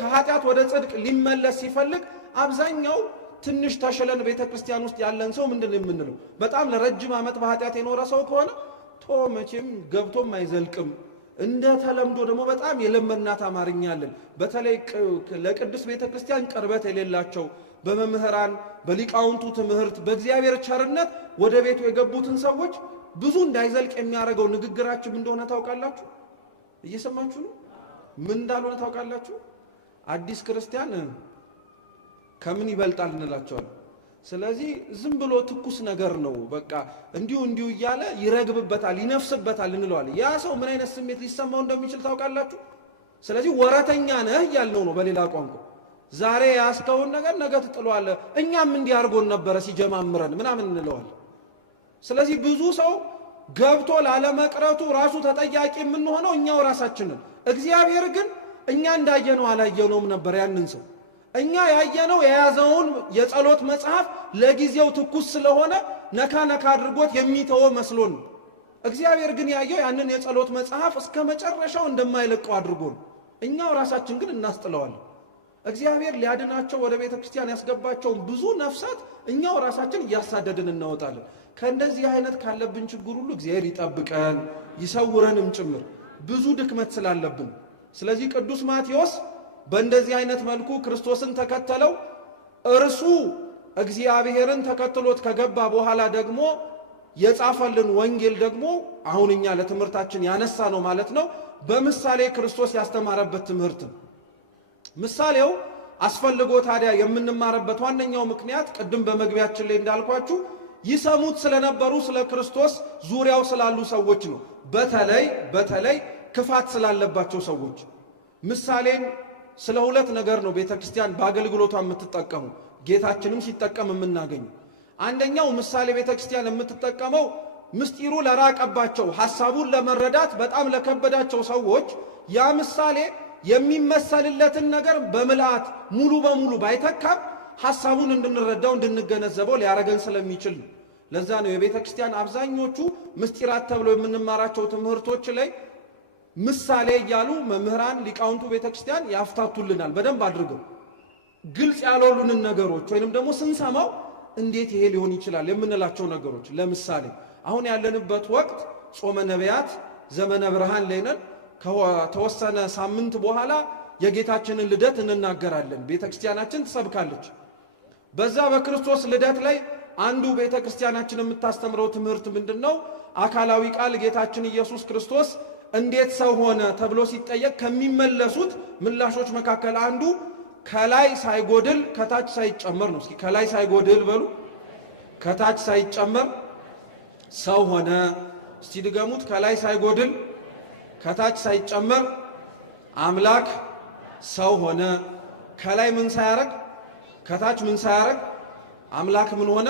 ከኃጢአት ወደ ጽድቅ ሊመለስ ሲፈልግ አብዛኛው ትንሽ ተሽለን ቤተክርስቲያን ውስጥ ያለን ሰው ምንድነው የምንለው? በጣም ለረጅም ዓመት በኃጢአት የኖረ ሰው ከሆነ መቼም ገብቶም አይዘልቅም። እንደ ተለምዶ ደግሞ በጣም የለመናት አማርኛ አለን። በተለይ ለቅዱስ ቤተክርስቲያን ቅርበት የሌላቸው በመምህራን በሊቃውንቱ ትምህርት በእግዚአብሔር ቸርነት ወደ ቤቱ የገቡትን ሰዎች ብዙ እንዳይዘልቅ የሚያደርገው ንግግራችን ምን እንደሆነ ታውቃላችሁ? እየሰማችሁ ነው? ምን እንዳልሆነ ታውቃላችሁ? አዲስ ክርስቲያን ከምን ይበልጣል እንላቸዋለን። ስለዚህ ዝም ብሎ ትኩስ ነገር ነው በቃ እንዲሁ እያለ ይረግብበታል ይነፍስበታል እንለዋለን። ያ ሰው ምን አይነት ስሜት ሊሰማው እንደሚችል ታውቃላችሁ? ስለዚህ ወረተኛ ነህ እያልነው ነው በሌላ ቋንቋ። ዛሬ ያስከውን ነገር ነገ ትጥለዋለህ። እኛም እንዲህ አድርጎን ነበረ ሲጀማምረን ምናምን እንለዋለን። ስለዚህ ብዙ ሰው ገብቶ ላለመቅረቱ ራሱ ተጠያቂ የምንሆነው እኛው ራሳችንን። እግዚአብሔር ግን እኛ እንዳየነው አላየነውም ነበር ያንን ሰው። እኛ ያየነው የያዘውን የጸሎት መጽሐፍ ለጊዜው ትኩስ ስለሆነ ነካ አድርጎት የሚተወው መስሎን። እግዚአብሔር ግን ያየው ያንን የጸሎት መጽሐፍ እስከ መጨረሻው እንደማይለቀው አድርጎ ነው። እኛው ራሳችን ግን እናስጥለዋለን። እግዚአብሔር ሊያድናቸው ወደ ቤተ ክርስቲያን ያስገባቸውን ብዙ ነፍሳት እኛው ራሳችን እያሳደድን እናወጣለን። ከእንደዚህ አይነት ካለብን ችግር ሁሉ እግዚአብሔር ይጠብቀን ይሰውረንም ጭምር ብዙ ድክመት ስላለብን። ስለዚህ ቅዱስ ማቴዎስ በእንደዚህ አይነት መልኩ ክርስቶስን ተከተለው። እርሱ እግዚአብሔርን ተከትሎት ከገባ በኋላ ደግሞ የጻፈልን ወንጌል ደግሞ አሁን እኛ ለትምህርታችን ያነሳ ነው ማለት ነው። በምሳሌ ክርስቶስ ያስተማረበት ትምህርት ነው። ምሳሌው አስፈልጎ ታዲያ የምንማርበት ዋነኛው ምክንያት ቅድም በመግቢያችን ላይ እንዳልኳችሁ ይሰሙት ስለነበሩ ስለ ክርስቶስ ዙሪያው ስላሉ ሰዎች ነው። በተለይ ክፋት ስላለባቸው ሰዎች ምሳሌን ስለ ሁለት ነገር ነው ቤተክርስቲያን በአገልግሎቷ የምትጠቀሙ፣ ጌታችንም ሲጠቀም የምናገኘው። አንደኛው ምሳሌ ቤተክርስቲያን የምትጠቀመው ምስጢሩ ለራቀባቸው ሐሳቡን ለመረዳት በጣም ለከበዳቸው ሰዎች ያ ምሳሌ የሚመሰልለትን ነገር በምልአት ሙሉ በሙሉ ባይተካም ሐሳቡን እንድንረዳው እንድንገነዘበው ሊያረገን ስለሚችል ነው። ለዛ ነው የቤተክርስቲያን አብዛኞቹ ምስጢራት ተብለው የምንማራቸው ትምህርቶች ላይ ምሳሌ እያሉ መምህራን ሊቃውንቱ ቤተክርስቲያን ያፍታቱልናል። በደንብ አድርገው ግልጽ ያልሆኑንን ነገሮች ወይንም ደግሞ ስንሰማው እንዴት ይሄ ሊሆን ይችላል የምንላቸው ነገሮች። ለምሳሌ አሁን ያለንበት ወቅት ጾመ ነቢያት ዘመነ ብርሃን ላይ ነን። ከተወሰነ ሳምንት በኋላ የጌታችንን ልደት እንናገራለን። ቤተክርስቲያናችን ትሰብካለች። በዛ በክርስቶስ ልደት ላይ አንዱ ቤተክርስቲያናችን የምታስተምረው ትምህርት ምንድነው? አካላዊ ቃል ጌታችን ኢየሱስ ክርስቶስ እንዴት ሰው ሆነ ተብሎ ሲጠየቅ ከሚመለሱት ምላሾች መካከል አንዱ ከላይ ሳይጎድል ከታች ሳይጨመር ነው። እስኪ ከላይ ሳይጎድል በሉ፣ ከታች ሳይጨመር ሰው ሆነ። እስቲ ድገሙት። ከላይ ሳይጎድል ከታች ሳይጨመር አምላክ ሰው ሆነ። ከላይ ምን ሳያረግ ከታች ምን ሳያረግ አምላክ ምን ሆነ?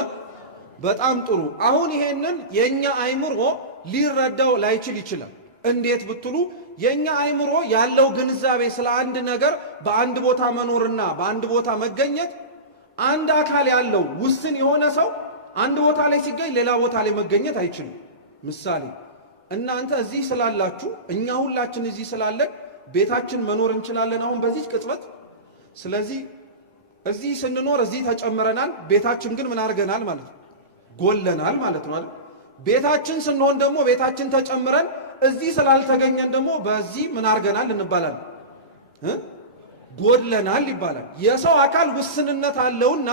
በጣም ጥሩ። አሁን ይሄንን የኛ አይምሮ ሊረዳው ላይችል ይችላል። እንዴት ብትሉ የኛ አይምሮ ያለው ግንዛቤ ስለ አንድ ነገር በአንድ ቦታ መኖርና በአንድ ቦታ መገኘት፣ አንድ አካል ያለው ውስን የሆነ ሰው አንድ ቦታ ላይ ሲገኝ ሌላ ቦታ ላይ መገኘት አይችልም። ምሳሌ እናንተ እዚህ ስላላችሁ እኛ ሁላችን እዚህ ስላለን ቤታችን መኖር እንችላለን አሁን በዚህ ቅጽበት። ስለዚህ እዚህ ስንኖር እዚህ ተጨምረናል፣ ቤታችን ግን ምን አድርገናል ማለት ነው? ጎለናል ማለት ነው አይደል? ቤታችን ስንሆን ደግሞ ቤታችን ተጨምረን እዚህ ስላልተገኘን ደግሞ በዚህ ምን አድርገናል እንባላለን? ጎድለናል ይባላል። የሰው አካል ውስንነት አለውና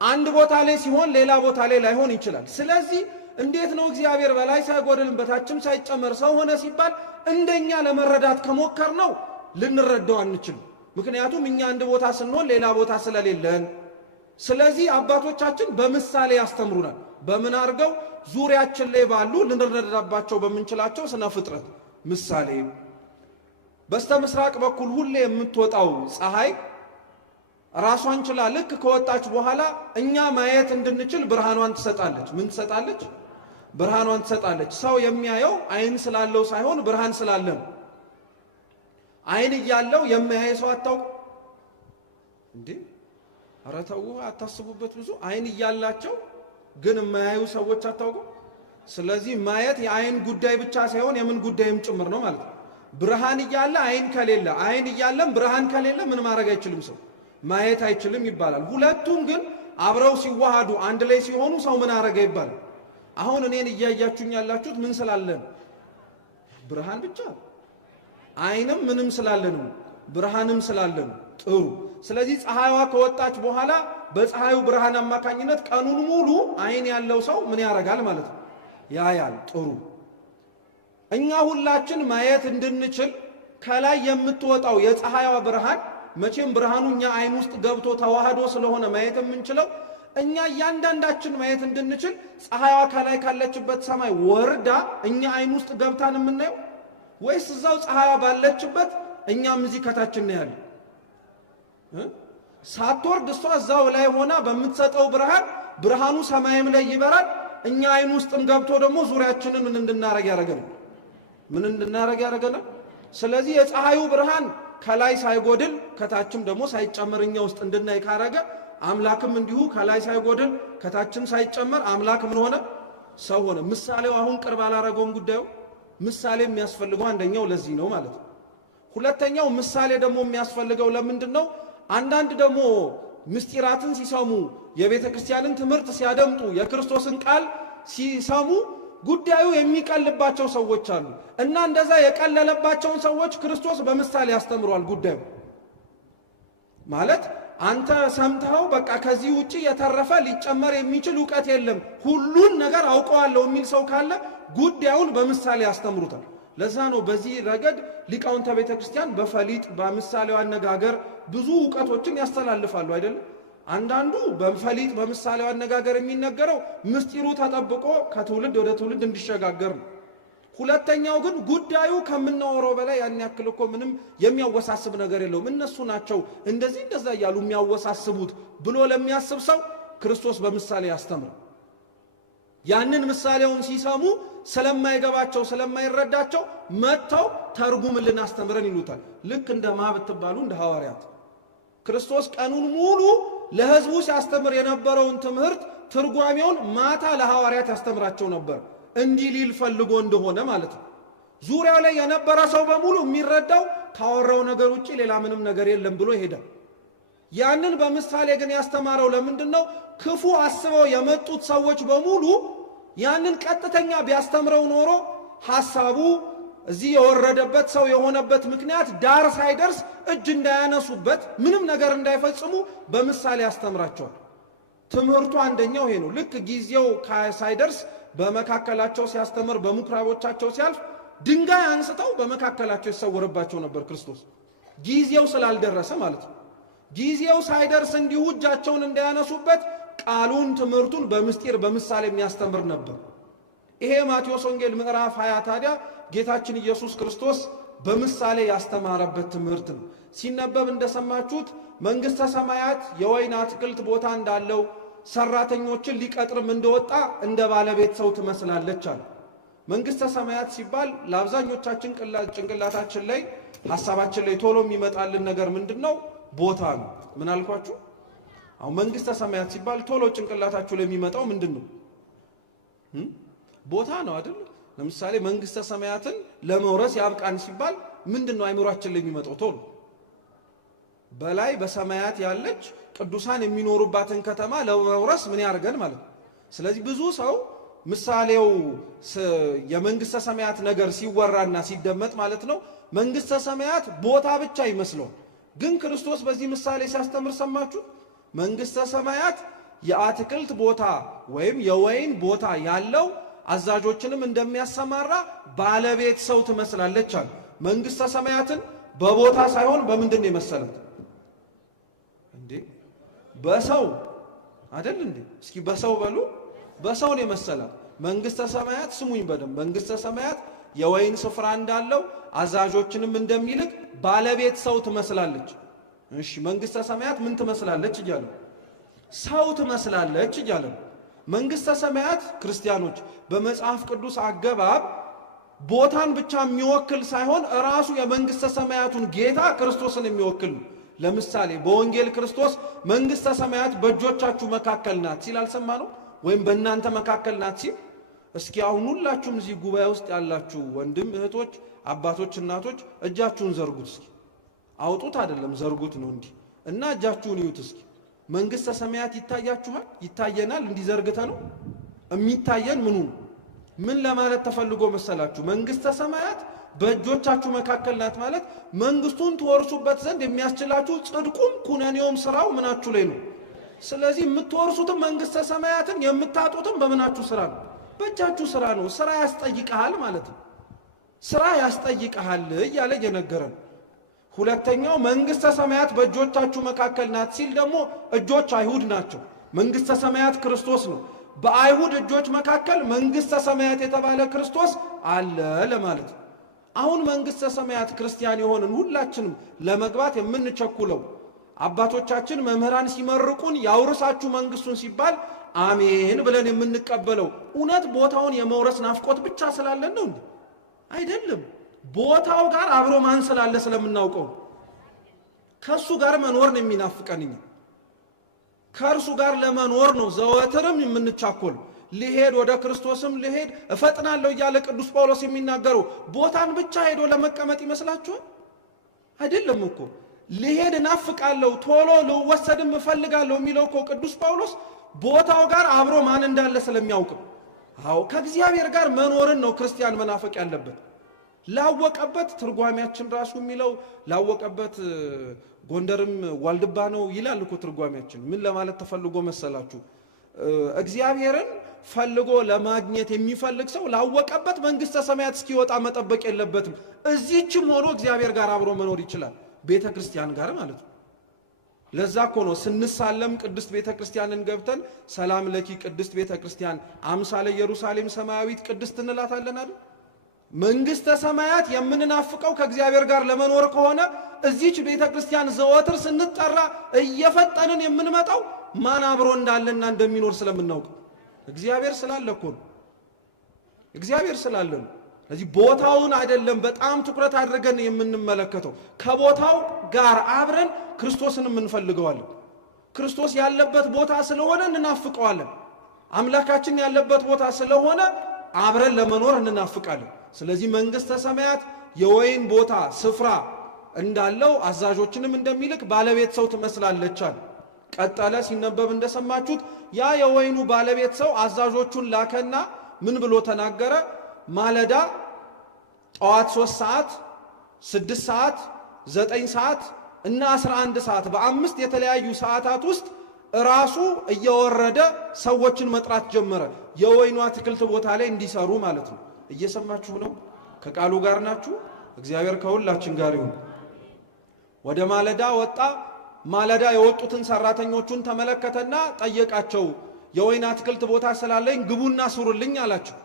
አንድ ቦታ ላይ ሲሆን ሌላ ቦታ ላይ ላይሆን ይችላል። ስለዚህ እንዴት ነው እግዚአብሔር በላይ ሳይጎድልም በታችም ሳይጨመር ሰው ሆነ ሲባል እንደኛ ለመረዳት ከሞከር ነው ልንረዳው አንችልም። ምክንያቱም እኛ አንድ ቦታ ስንሆን ሌላ ቦታ ስለሌለን። ስለዚህ አባቶቻችን በምሳሌ ያስተምሩናል። በምን አድርገው? ዙሪያችን ላይ ባሉ ልንረዳባቸው በምንችላቸው ስነ ፍጥረት ምሳሌ። በስተ ምስራቅ በኩል ሁሌ የምትወጣው ፀሐይ ራሷን ችላ ልክ ከወጣች በኋላ እኛ ማየት እንድንችል ብርሃኗን ትሰጣለች። ምን ትሰጣለች? ብርሃኗን ትሰጣለች። ሰው የሚያየው አይን ስላለው ሳይሆን ብርሃን ስላለ ነው። አይን እያለው የሚያይ ሰው አታውቁ እንዴ? ኧረ ተው አታስቡበት። ብዙ አይን እያላቸው ግን የማያዩ ሰዎች አታውቁ። ስለዚህ ማየት የአይን ጉዳይ ብቻ ሳይሆን የምን ጉዳይም ጭምር ነው ማለት ነው። ብርሃን እያለ አይን ከሌለ፣ አይን እያለም ብርሃን ከሌለ ምን ማድረግ አይችልም ሰው ማየት አይችልም ይባላል። ሁለቱም ግን አብረው ሲዋሃዱ አንድ ላይ ሲሆኑ ሰው ምን አረገ ይባላል። አሁን እኔን እያያችሁኝ ያላችሁት ምን ስላለን? ብርሃን ብቻ። አይንም ምንም ስላለን ነው፣ ብርሃንም ስላለን። ጥሩ። ስለዚህ ፀሐይዋ ከወጣች በኋላ በፀሐዩ ብርሃን አማካኝነት ቀኑን ሙሉ አይን ያለው ሰው ምን ያረጋል ማለት ነው? ያያል። ጥሩ። እኛ ሁላችን ማየት እንድንችል ከላይ የምትወጣው የፀሐይዋ ብርሃን መቼም ብርሃኑ እኛ አይን ውስጥ ገብቶ ተዋህዶ ስለሆነ ማየት የምንችለው እኛ እያንዳንዳችን ማየት እንድንችል ፀሐይዋ ከላይ ካለችበት ሰማይ ወርዳ እኛ አይን ውስጥ ገብታን የምናየው ወይስ እዛው ፀሐይዋ ባለችበት እኛም እዚህ ከታችን ነው ያለው? ሳትወርድ እሷ እዛው ላይ ሆና በምትሰጠው ብርሃን ብርሃኑ ሰማይም ላይ ይበራል። እኛ አይን ውስጥም ገብቶ ደግሞ ዙሪያችንን ምን እንድናረግ ያደርገናል? ምን እንድናረግ ያደርገናል? ስለዚህ የፀሐዩ ብርሃን ከላይ ሳይጎድል ከታችም ደግሞ ሳይጨመር እኛ ውስጥ እንድናይ ካረገ አምላክም እንዲሁ ከላይ ሳይጎድል ከታችም ሳይጨመር አምላክ ምን ሆነ? ሰው ሆነ። ምሳሌው አሁን ቅርብ አላረገውም ጉዳዩ። ምሳሌ የሚያስፈልገው አንደኛው ለዚህ ነው ማለት ነው። ሁለተኛው ምሳሌ ደግሞ የሚያስፈልገው ለምንድን ነው? አንዳንድ ደግሞ ምስጢራትን ሲሰሙ የቤተ ክርስቲያንን ትምህርት ሲያደምጡ የክርስቶስን ቃል ሲሰሙ ጉዳዩ የሚቀልባቸው ሰዎች አሉ እና እንደዛ የቀለለባቸውን ሰዎች ክርስቶስ በምሳሌ ያስተምሯል። ጉዳዩ ማለት አንተ ሰምተኸው በቃ ከዚህ ውጪ የተረፈ ሊጨመር የሚችል ዕውቀት የለም ሁሉን ነገር አውቀዋለሁ የሚል ሰው ካለ ጉዳዩን በምሳሌ ያስተምሩታል። ለዛ ነው በዚህ ረገድ ሊቃውንተ ቤተ ክርስቲያን በፈሊጥ በምሳሌው አነጋገር ብዙ ዕውቀቶችን ያስተላልፋሉ አይደለም። አንዳንዱ በፈሊጥ በምሳሌው አነጋገር የሚነገረው ምስጢሩ ተጠብቆ ከትውልድ ወደ ትውልድ እንዲሸጋገር ነው። ሁለተኛው ግን ጉዳዩ ከምናወራው በላይ ያን ያክል እኮ ምንም የሚያወሳስብ ነገር የለውም፣ እነሱ ናቸው እንደዚህ እንደዛ እያሉ የሚያወሳስቡት ብሎ ለሚያስብ ሰው ክርስቶስ በምሳሌ ያስተምራል። ያንን ምሳሌውን ሲሰሙ ስለማይገባቸው ስለማይረዳቸው መጥተው ተርጉምልን አስተምረን ይሉታል። ልክ እንደ ብትባሉ እንደ ሐዋርያት ክርስቶስ ቀኑን ሙሉ ለሕዝቡ ሲያስተምር የነበረውን ትምህርት ትርጓሜውን ማታ ለሐዋርያት ያስተምራቸው ነበር። እንዲህ ሊል ፈልጎ እንደሆነ ማለት ነው። ዙሪያው ላይ የነበረ ሰው በሙሉ የሚረዳው ካወራው ነገር ውጪ ሌላ ምንም ነገር የለም ብሎ ይሄዳል። ያንን በምሳሌ ግን ያስተማረው ለምንድን ነው? ክፉ አስበው የመጡት ሰዎች በሙሉ ያንን ቀጥተኛ ቢያስተምረው ኖሮ ሐሳቡ እዚህ የወረደበት ሰው የሆነበት ምክንያት ዳር ሳይደርስ እጅ እንዳያነሱበት ምንም ነገር እንዳይፈጽሙ በምሳሌ ያስተምራቸዋል። ትምህርቱ አንደኛው ይሄ ነው። ልክ ጊዜው ሳይደርስ በመካከላቸው ሲያስተምር በምኩራቦቻቸው ሲያልፍ ድንጋይ አንስተው በመካከላቸው ይሰወርባቸው ነበር ክርስቶስ። ጊዜው ስላልደረሰ ማለት ነው። ጊዜው ሳይደርስ እንዲሁ እጃቸውን እንዳያነሱበት ቃሉን ትምህርቱን በምስጢር በምሳሌ የሚያስተምር ነበር። ይሄ ማቴዎስ ወንጌል ምዕራፍ 20 ታዲያ ጌታችን ኢየሱስ ክርስቶስ በምሳሌ ያስተማረበት ትምህርት ነው። ሲነበብ እንደሰማችሁት መንግሥተ ሰማያት የወይን አትክልት ቦታ እንዳለው ሰራተኞችን ሊቀጥርም እንደወጣ እንደ ባለቤት ሰው ትመስላለች አለ። መንግሥተ ሰማያት ሲባል ለአብዛኞቻችን ጭንቅላታችን ላይ ሐሳባችን ላይ ቶሎ የሚመጣልን ነገር ምንድነው? ቦታ ነው። ምን አልኳችሁ? አሁን መንግሥተ ሰማያት ሲባል ቶሎ ጭንቅላታችሁ ላይ የሚመጣው ምንድነው? ቦታ ነው አይደል? ለምሳሌ መንግሥተ ሰማያትን ለመውረስ ያብቃን ሲባል ምንድነው አይምሯችን ላይ የሚመጣው ቶሎ? በላይ በሰማያት ያለች ቅዱሳን የሚኖሩባትን ከተማ ለመውረስ ምን ያርገን ማለት ነው። ስለዚህ ብዙ ሰው ምሳሌው የመንግሥተ ሰማያት ነገር ሲወራና ሲደመጥ ማለት ነው መንግሥተ ሰማያት ቦታ ብቻ ይመስለው። ግን ክርስቶስ በዚህ ምሳሌ ሲያስተምር ሰማችሁ? መንግሥተ ሰማያት የአትክልት ቦታ ወይም የወይን ቦታ ያለው አዛዦችንም እንደሚያሰማራ ባለቤት ሰው ትመስላለች አለ። መንግሥተ ሰማያትን በቦታ ሳይሆን በምንድን ነው የመሰላት እንዴ? በሰው አይደል እንዴ? እስኪ በሰው በሉ። በሰው ነው የመሰላት መንግሥተ ሰማያት። ስሙኝ በደንብ መንግሥተ ሰማያት የወይን ስፍራ እንዳለው አዛዦችንም እንደሚልክ ባለቤት ሰው ትመስላለች። እሺ መንግሥተ ሰማያት ምን ትመስላለች እያለ ሰው ትመስላለች እያለ መንግሥተ ሰማያት ክርስቲያኖች በመጽሐፍ ቅዱስ አገባብ ቦታን ብቻ የሚወክል ሳይሆን ራሱ የመንግሥተ ሰማያቱን ጌታ ክርስቶስን የሚወክል ነው። ለምሳሌ በወንጌል ክርስቶስ መንግሥተ ሰማያት በእጆቻችሁ መካከል ናት ሲል አልሰማ ነው? ወይም በእናንተ መካከል ናት ሲል። እስኪ አሁን ሁላችሁም እዚህ ጉባኤ ውስጥ ያላችሁ ወንድም እህቶች፣ አባቶች፣ እናቶች እጃችሁን ዘርጉት እስኪ። አውጡት አይደለም ዘርጉት ነው እንዲህ እና እጃችሁን ይዩት እስኪ። መንግሥተ ሰማያት ይታያችኋል? ይታየናል? እንዲዘርግተ ነው የሚታየን። ምኑ ምን ለማለት ተፈልጎ መሰላችሁ? መንግሥተ ሰማያት በእጆቻችሁ መካከል ናት ማለት መንግስቱን ትወርሱበት ዘንድ የሚያስችላችሁ ጽድቁም ኩነኔውም ስራው ምናችሁ ላይ ነው። ስለዚህ የምትወርሱትም መንግሥተ ሰማያትን የምታጡትም በምናችሁ ስራ ነው? በእጃችሁ ስራ ነው። ስራ ያስጠይቀሃል ማለት ነው። ስራ ያስጠይቀሃል እያለ እየነገረን። ሁለተኛው መንግሥተ ሰማያት በእጆቻችሁ መካከል ናት ሲል ደግሞ እጆች አይሁድ ናቸው። መንግሥተ ሰማያት ክርስቶስ ነው። በአይሁድ እጆች መካከል መንግሥተ ሰማያት የተባለ ክርስቶስ አለ ለማለት ነው። አሁን መንግሥተ ሰማያት ክርስቲያን የሆንን ሁላችንም ለመግባት የምንቸኩለው አባቶቻችን መምህራን ሲመርቁን ያውርሳችሁ መንግስቱን ሲባል አሜን ብለን የምንቀበለው እውነት ቦታውን የመውረስ ናፍቆት ብቻ ስላለን ነው እንዴ? አይደለም። ቦታው ጋር አብሮ ማን ስላለ ስለምናውቀው ከሱ ጋር መኖር ነው የሚናፍቀን። ከእርሱ ጋር ለመኖር ነው ዘወትርም የምንቻኮል። ልሄድ ወደ ክርስቶስም ልሄድ እፈጥናለሁ እያለ ቅዱስ ጳውሎስ የሚናገረው ቦታን ብቻ ሄዶ ለመቀመጥ ይመስላችኋል? አይደለም እኮ። ልሄድ እናፍቃለሁ ቶሎ ልወሰድም እፈልጋለሁ የሚለው እኮ ቅዱስ ጳውሎስ ቦታው ጋር አብሮ ማን እንዳለ ስለሚያውቅ። አዎ ከእግዚአብሔር ጋር መኖርን ነው ክርስቲያን መናፈቅ ያለበት። ላወቀበት ትርጓሜያችን ራሱ የሚለው ላወቀበት ጎንደርም ዋልድባ ነው ይላል እኮ ትርጓሜያችን። ምን ለማለት ተፈልጎ መሰላችሁ? እግዚአብሔርን ፈልጎ ለማግኘት የሚፈልግ ሰው ላወቀበት መንግሥተ ሰማያት እስኪወጣ መጠበቅ የለበትም። እዚህችም ሆኖ እግዚአብሔር ጋር አብሮ መኖር ይችላል፣ ቤተ ክርስቲያን ጋር ማለት ነው። ለዛ እኮ ነው ስንሳለም ቅድስት ቤተ ክርስቲያንን ገብተን ሰላም ለኪ ቅድስት ቤተ ክርስቲያን አምሳለ ኢየሩሳሌም ሰማያዊት ቅድስት እንላታለን አይደል? መንግሥተ ሰማያት የምንናፍቀው ከእግዚአብሔር ጋር ለመኖር ከሆነ እዚች ቤተ ክርስቲያን ዘወትር ስንጠራ እየፈጠንን የምንመጣው ማን አብሮ እንዳለና እንደሚኖር ስለምናውቅ እግዚአብሔር ስላለ እኮ ነው። እግዚአብሔር ስላለ ነው። ስለዚህ ቦታውን አይደለም በጣም ትኩረት አድርገን የምንመለከተው፣ ከቦታው ጋር አብረን ክርስቶስን እንፈልገዋለን። ክርስቶስ ያለበት ቦታ ስለሆነ እንናፍቀዋለን። አምላካችን ያለበት ቦታ ስለሆነ አብረን ለመኖር እንናፍቃለን። ስለዚህ መንግሥተ ሰማያት የወይን ቦታ ስፍራ እንዳለው አዛዦችንም እንደሚልክ ባለቤት ሰው ትመስላለች አለ። ቀጠለ ሲነበብ እንደሰማችሁት ያ የወይኑ ባለቤት ሰው አዛዦቹን ላከና ምን ብሎ ተናገረ? ማለዳ ጠዋት 3 ሰዓት፣ 6 ሰዓት፣ 9 ሰዓት እና 11 ሰዓት በ5 የተለያዩ ሰዓታት ውስጥ ራሱ እየወረደ ሰዎችን መጥራት ጀመረ። የወይኑ አትክልት ቦታ ላይ እንዲሰሩ ማለት ነው። እየሰማችሁ ነው? ከቃሉ ጋር ናችሁ? እግዚአብሔር ከሁላችን ጋር ይሁን። ወደ ማለዳ ወጣ። ማለዳ የወጡትን ሰራተኞቹን ተመለከተና ጠየቃቸው። የወይን አትክልት ቦታ ስላለኝ ግቡና ስሩልኝ አላቸው።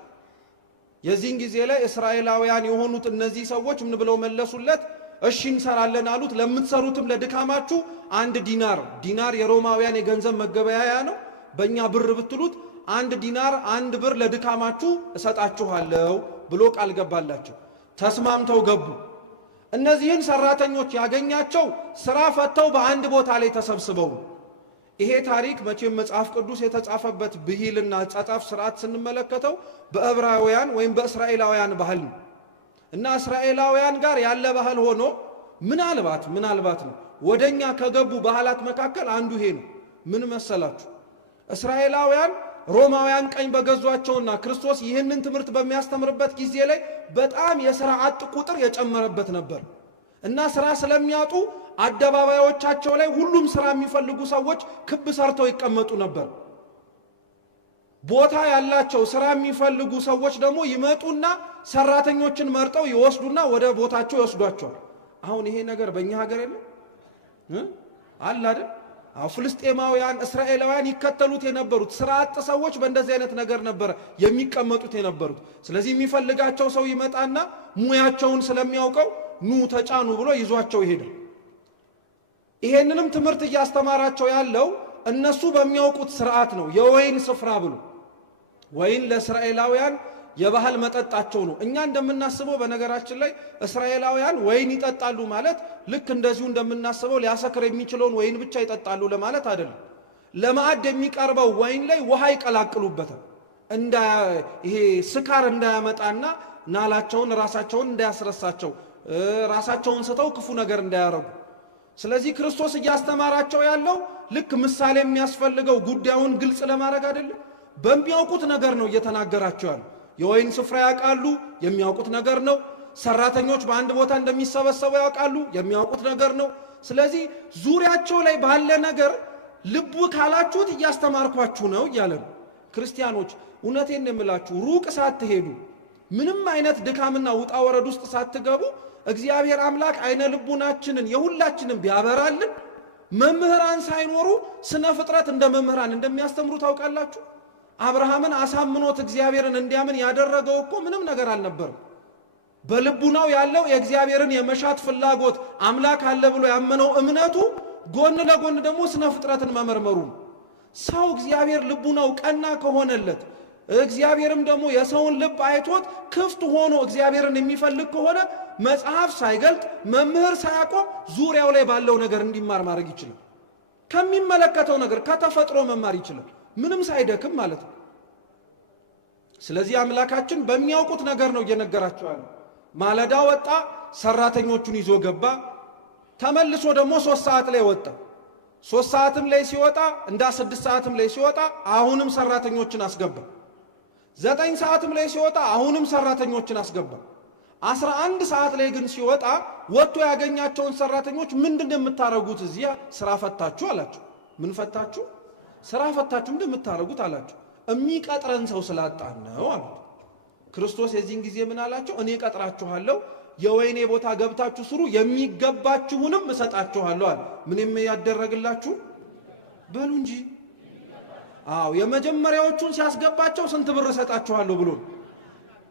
የዚህን ጊዜ ላይ እስራኤላውያን የሆኑት እነዚህ ሰዎች ምን ብለው መለሱለት? እሺ እንሰራለን አሉት። ለምትሰሩትም ለድካማችሁ 1 ዲናር፣ ዲናር የሮማውያን የገንዘብ መገበያያ ነው። በእኛ ብር ብትሉት 1 ዲናር 1 ብር ለድካማችሁ እሰጣችኋለሁ ብሎ ቃል ገባላቸው። ተስማምተው ገቡ። እነዚህን ሰራተኞች ያገኛቸው ስራ ፈተው በአንድ ቦታ ላይ ተሰብስበው። ይሄ ታሪክ መቼም መጽሐፍ ቅዱስ የተጻፈበት ብሂልና አጻጻፍ ስርዓት ስንመለከተው በዕብራውያን ወይም በእስራኤላውያን ባህል ነው እና እስራኤላውያን ጋር ያለ ባህል ሆኖ ምናልባት ነው ወደኛ ከገቡ ባህላት መካከል አንዱ ይሄ ነው። ምን መሰላችሁ? እስራኤላውያን ሮማውያን ቀኝ በገዟቸውና ክርስቶስ ይህንን ትምህርት በሚያስተምርበት ጊዜ ላይ በጣም የሥራ አጥ ቁጥር የጨመረበት ነበር እና ሥራ ስለሚያጡ አደባባዮቻቸው ላይ ሁሉም ሥራ የሚፈልጉ ሰዎች ክብ ሰርተው ይቀመጡ ነበር። ቦታ ያላቸው ሥራ የሚፈልጉ ሰዎች ደግሞ ይመጡና ሰራተኞችን መርጠው ይወስዱና ወደ ቦታቸው ይወስዷቸዋል። አሁን ይሄ ነገር በእኛ ሀገር የለም አለ አይደል? ፍልስጤማውያን እስራኤላውያን ይከተሉት የነበሩት ሥራ አጥ ሰዎች በእንደዚህ አይነት ነገር ነበር የሚቀመጡት የነበሩት። ስለዚህ የሚፈልጋቸው ሰው ይመጣና ሙያቸውን ስለሚያውቀው ኑ ተጫኑ ብሎ ይዟቸው ይሄዳል። ይሄንንም ትምህርት እያስተማራቸው ያለው እነሱ በሚያውቁት ስርዓት ነው። የወይን ስፍራ ብሎ ወይን ለእስራኤላውያን የባህል መጠጣቸው ነው። እኛ እንደምናስበው በነገራችን ላይ እስራኤላውያን ወይን ይጠጣሉ ማለት ልክ እንደዚሁ እንደምናስበው ሊያሰክር የሚችለውን ወይን ብቻ ይጠጣሉ ለማለት አይደለም። ለማዕድ የሚቀርበው ወይን ላይ ውሃ ይቀላቅሉበታል። ይሄ ስካር እንዳያመጣና ናላቸውን ራሳቸውን እንዳያስረሳቸው ራሳቸውን ስተው ክፉ ነገር እንዳያረጉ። ስለዚህ ክርስቶስ እያስተማራቸው ያለው ልክ ምሳሌ የሚያስፈልገው ጉዳዩን ግልጽ ለማድረግ አይደለም። በሚያውቁት ነገር ነው እየተናገራቸው ያለው። የወይን ስፍራ ያውቃሉ፣ የሚያውቁት ነገር ነው። ሰራተኞች በአንድ ቦታ እንደሚሰበሰቡ ያውቃሉ፣ የሚያውቁት ነገር ነው። ስለዚህ ዙሪያቸው ላይ ባለ ነገር ልቡ ካላችሁት እያስተማርኳችሁ ነው እያለ ነው። ክርስቲያኖች እውነቴን የምላችሁ ሩቅ ሳትሄዱ ምንም አይነት ድካምና ውጣ ወረድ ውስጥ ሳትገቡ እግዚአብሔር አምላክ አይነ ልቡናችንን የሁላችንን ቢያበራልን መምህራን ሳይኖሩ ስነ ፍጥረት እንደ መምህራን እንደሚያስተምሩ ታውቃላችሁ። አብርሃምን አሳምኖት እግዚአብሔርን እንዲያምን ያደረገው እኮ ምንም ነገር አልነበረም። በልቡናው ያለው የእግዚአብሔርን የመሻት ፍላጎት አምላክ አለ ብሎ ያመነው እምነቱ ጎን ለጎን ደግሞ ስነ ፍጥረትን መመርመሩ ነው። ሰው እግዚአብሔር ልቡናው ቀና ከሆነለት እግዚአብሔርም ደግሞ የሰውን ልብ አይቶት ክፍት ሆኖ እግዚአብሔርን የሚፈልግ ከሆነ መጽሐፍ ሳይገልጥ መምህር ሳያቆም ዙሪያው ላይ ባለው ነገር እንዲማር ማድረግ ይችላል። ከሚመለከተው ነገር ከተፈጥሮ መማር ይችላል፣ ምንም ሳይደክም ማለት ነው። ስለዚህ አምላካችን በሚያውቁት ነገር ነው እየነገራቸው ያለው። ማለዳ ወጣ፣ ሰራተኞቹን ይዞ ገባ። ተመልሶ ደግሞ 3 ሰዓት ላይ ወጣ። 3 ሰዓትም ላይ ሲወጣ እንዳ 6 ሰዓትም ላይ ሲወጣ አሁንም ሰራተኞችን አስገባ። 9 ሰዓትም ላይ ሲወጣ አሁንም ሰራተኞችን አስገባ። 11 ሰዓት ላይ ግን ሲወጣ ወጥቶ ያገኛቸውን ሰራተኞች ምንድነው የምታረጉት? እዚያ ስራ ፈታችሁ አላቸው። ምን ፈታችሁ? ስራ ፈታችሁ እንደምታረጉት አላቸው። የሚቀጥረን ሰው ስላጣን ነው አሉት። ክርስቶስ የዚህን ጊዜ ምን አላቸው? እኔ ቀጥራችኋለሁ፣ የወይኔ ቦታ ገብታችሁ ስሩ፣ የሚገባችሁንም እሰጣችኋለሁ አለ። ምን የሚያደርግላችሁ በሉ እንጂ። አዎ የመጀመሪያዎቹን ሲያስገባቸው ስንት ብር እሰጣችኋለሁ ብሎ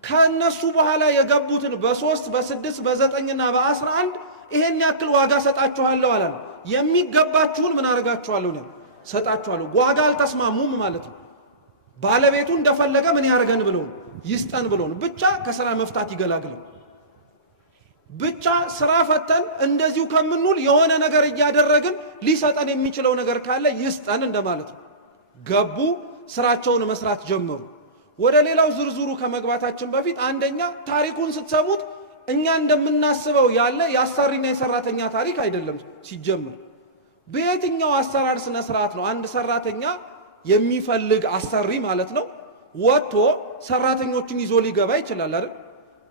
ከነሱ በኋላ የገቡትን በ3 በ6 በ9ና በ11 ይሄን ያክል ዋጋ እሰጣችኋለሁ አለ። የሚገባችሁን ምን አደርጋችኋለሁ ነው ሰጣችኋለሁ። ዋጋ አልተስማሙም ማለት ነው። ባለቤቱ እንደፈለገ ምን ያርገን ብለው ይስጠን ብለው ብቻ ከሥራ መፍታት ይገላግለው። ብቻ ስራ ፈተን እንደዚሁ ከምንውል የሆነ ነገር እያደረግን ሊሰጠን የሚችለው ነገር ካለ ይስጠን እንደማለት ነው። ገቡ፣ ስራቸውን መስራት ጀመሩ። ወደ ሌላው ዝርዝሩ ከመግባታችን በፊት አንደኛ ታሪኩን ስትሰሙት እኛ እንደምናስበው ያለ የአሰሪና የሰራተኛ ታሪክ አይደለም። ሲጀምር በየትኛው አሰራር ስነ ስርዓት ነው አንድ ሰራተኛ የሚፈልግ አሰሪ ማለት ነው ወጥቶ ሰራተኞችን ይዞ ሊገባ ይችላል አይደል?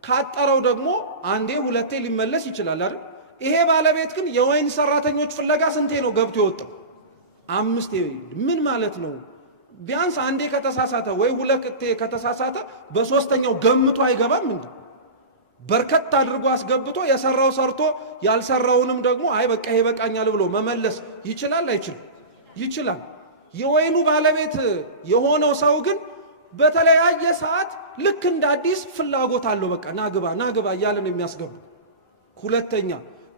ካጠረው ደግሞ አንዴ ሁለቴ ሊመለስ ይችላል አይደል? ይሄ ባለቤት ግን የወይን ሰራተኞች ፍለጋ ስንቴ ነው ገብቶ የወጣው? 5 ምን ማለት ነው? ቢያንስ አንዴ ከተሳሳተ ወይ ሁለቴ ከተሳሳተ በሶስተኛው ገምቶ አይገባም እንዴ? በርከት አድርጎ አስገብቶ የሰራው ሰርቶ ያልሰራውንም ደግሞ አይ በቃ ይሄ በቃኛል ብሎ መመለስ ይችላል አይችልም? ይችላል። የወይኑ ባለቤት የሆነው ሰው ግን በተለያየ ሰዓት ልክ እንደ አዲስ ፍላጎት አለው። በቃ ናግባ ናግባ እያለ ነው የሚያስገቡ። ሁለተኛ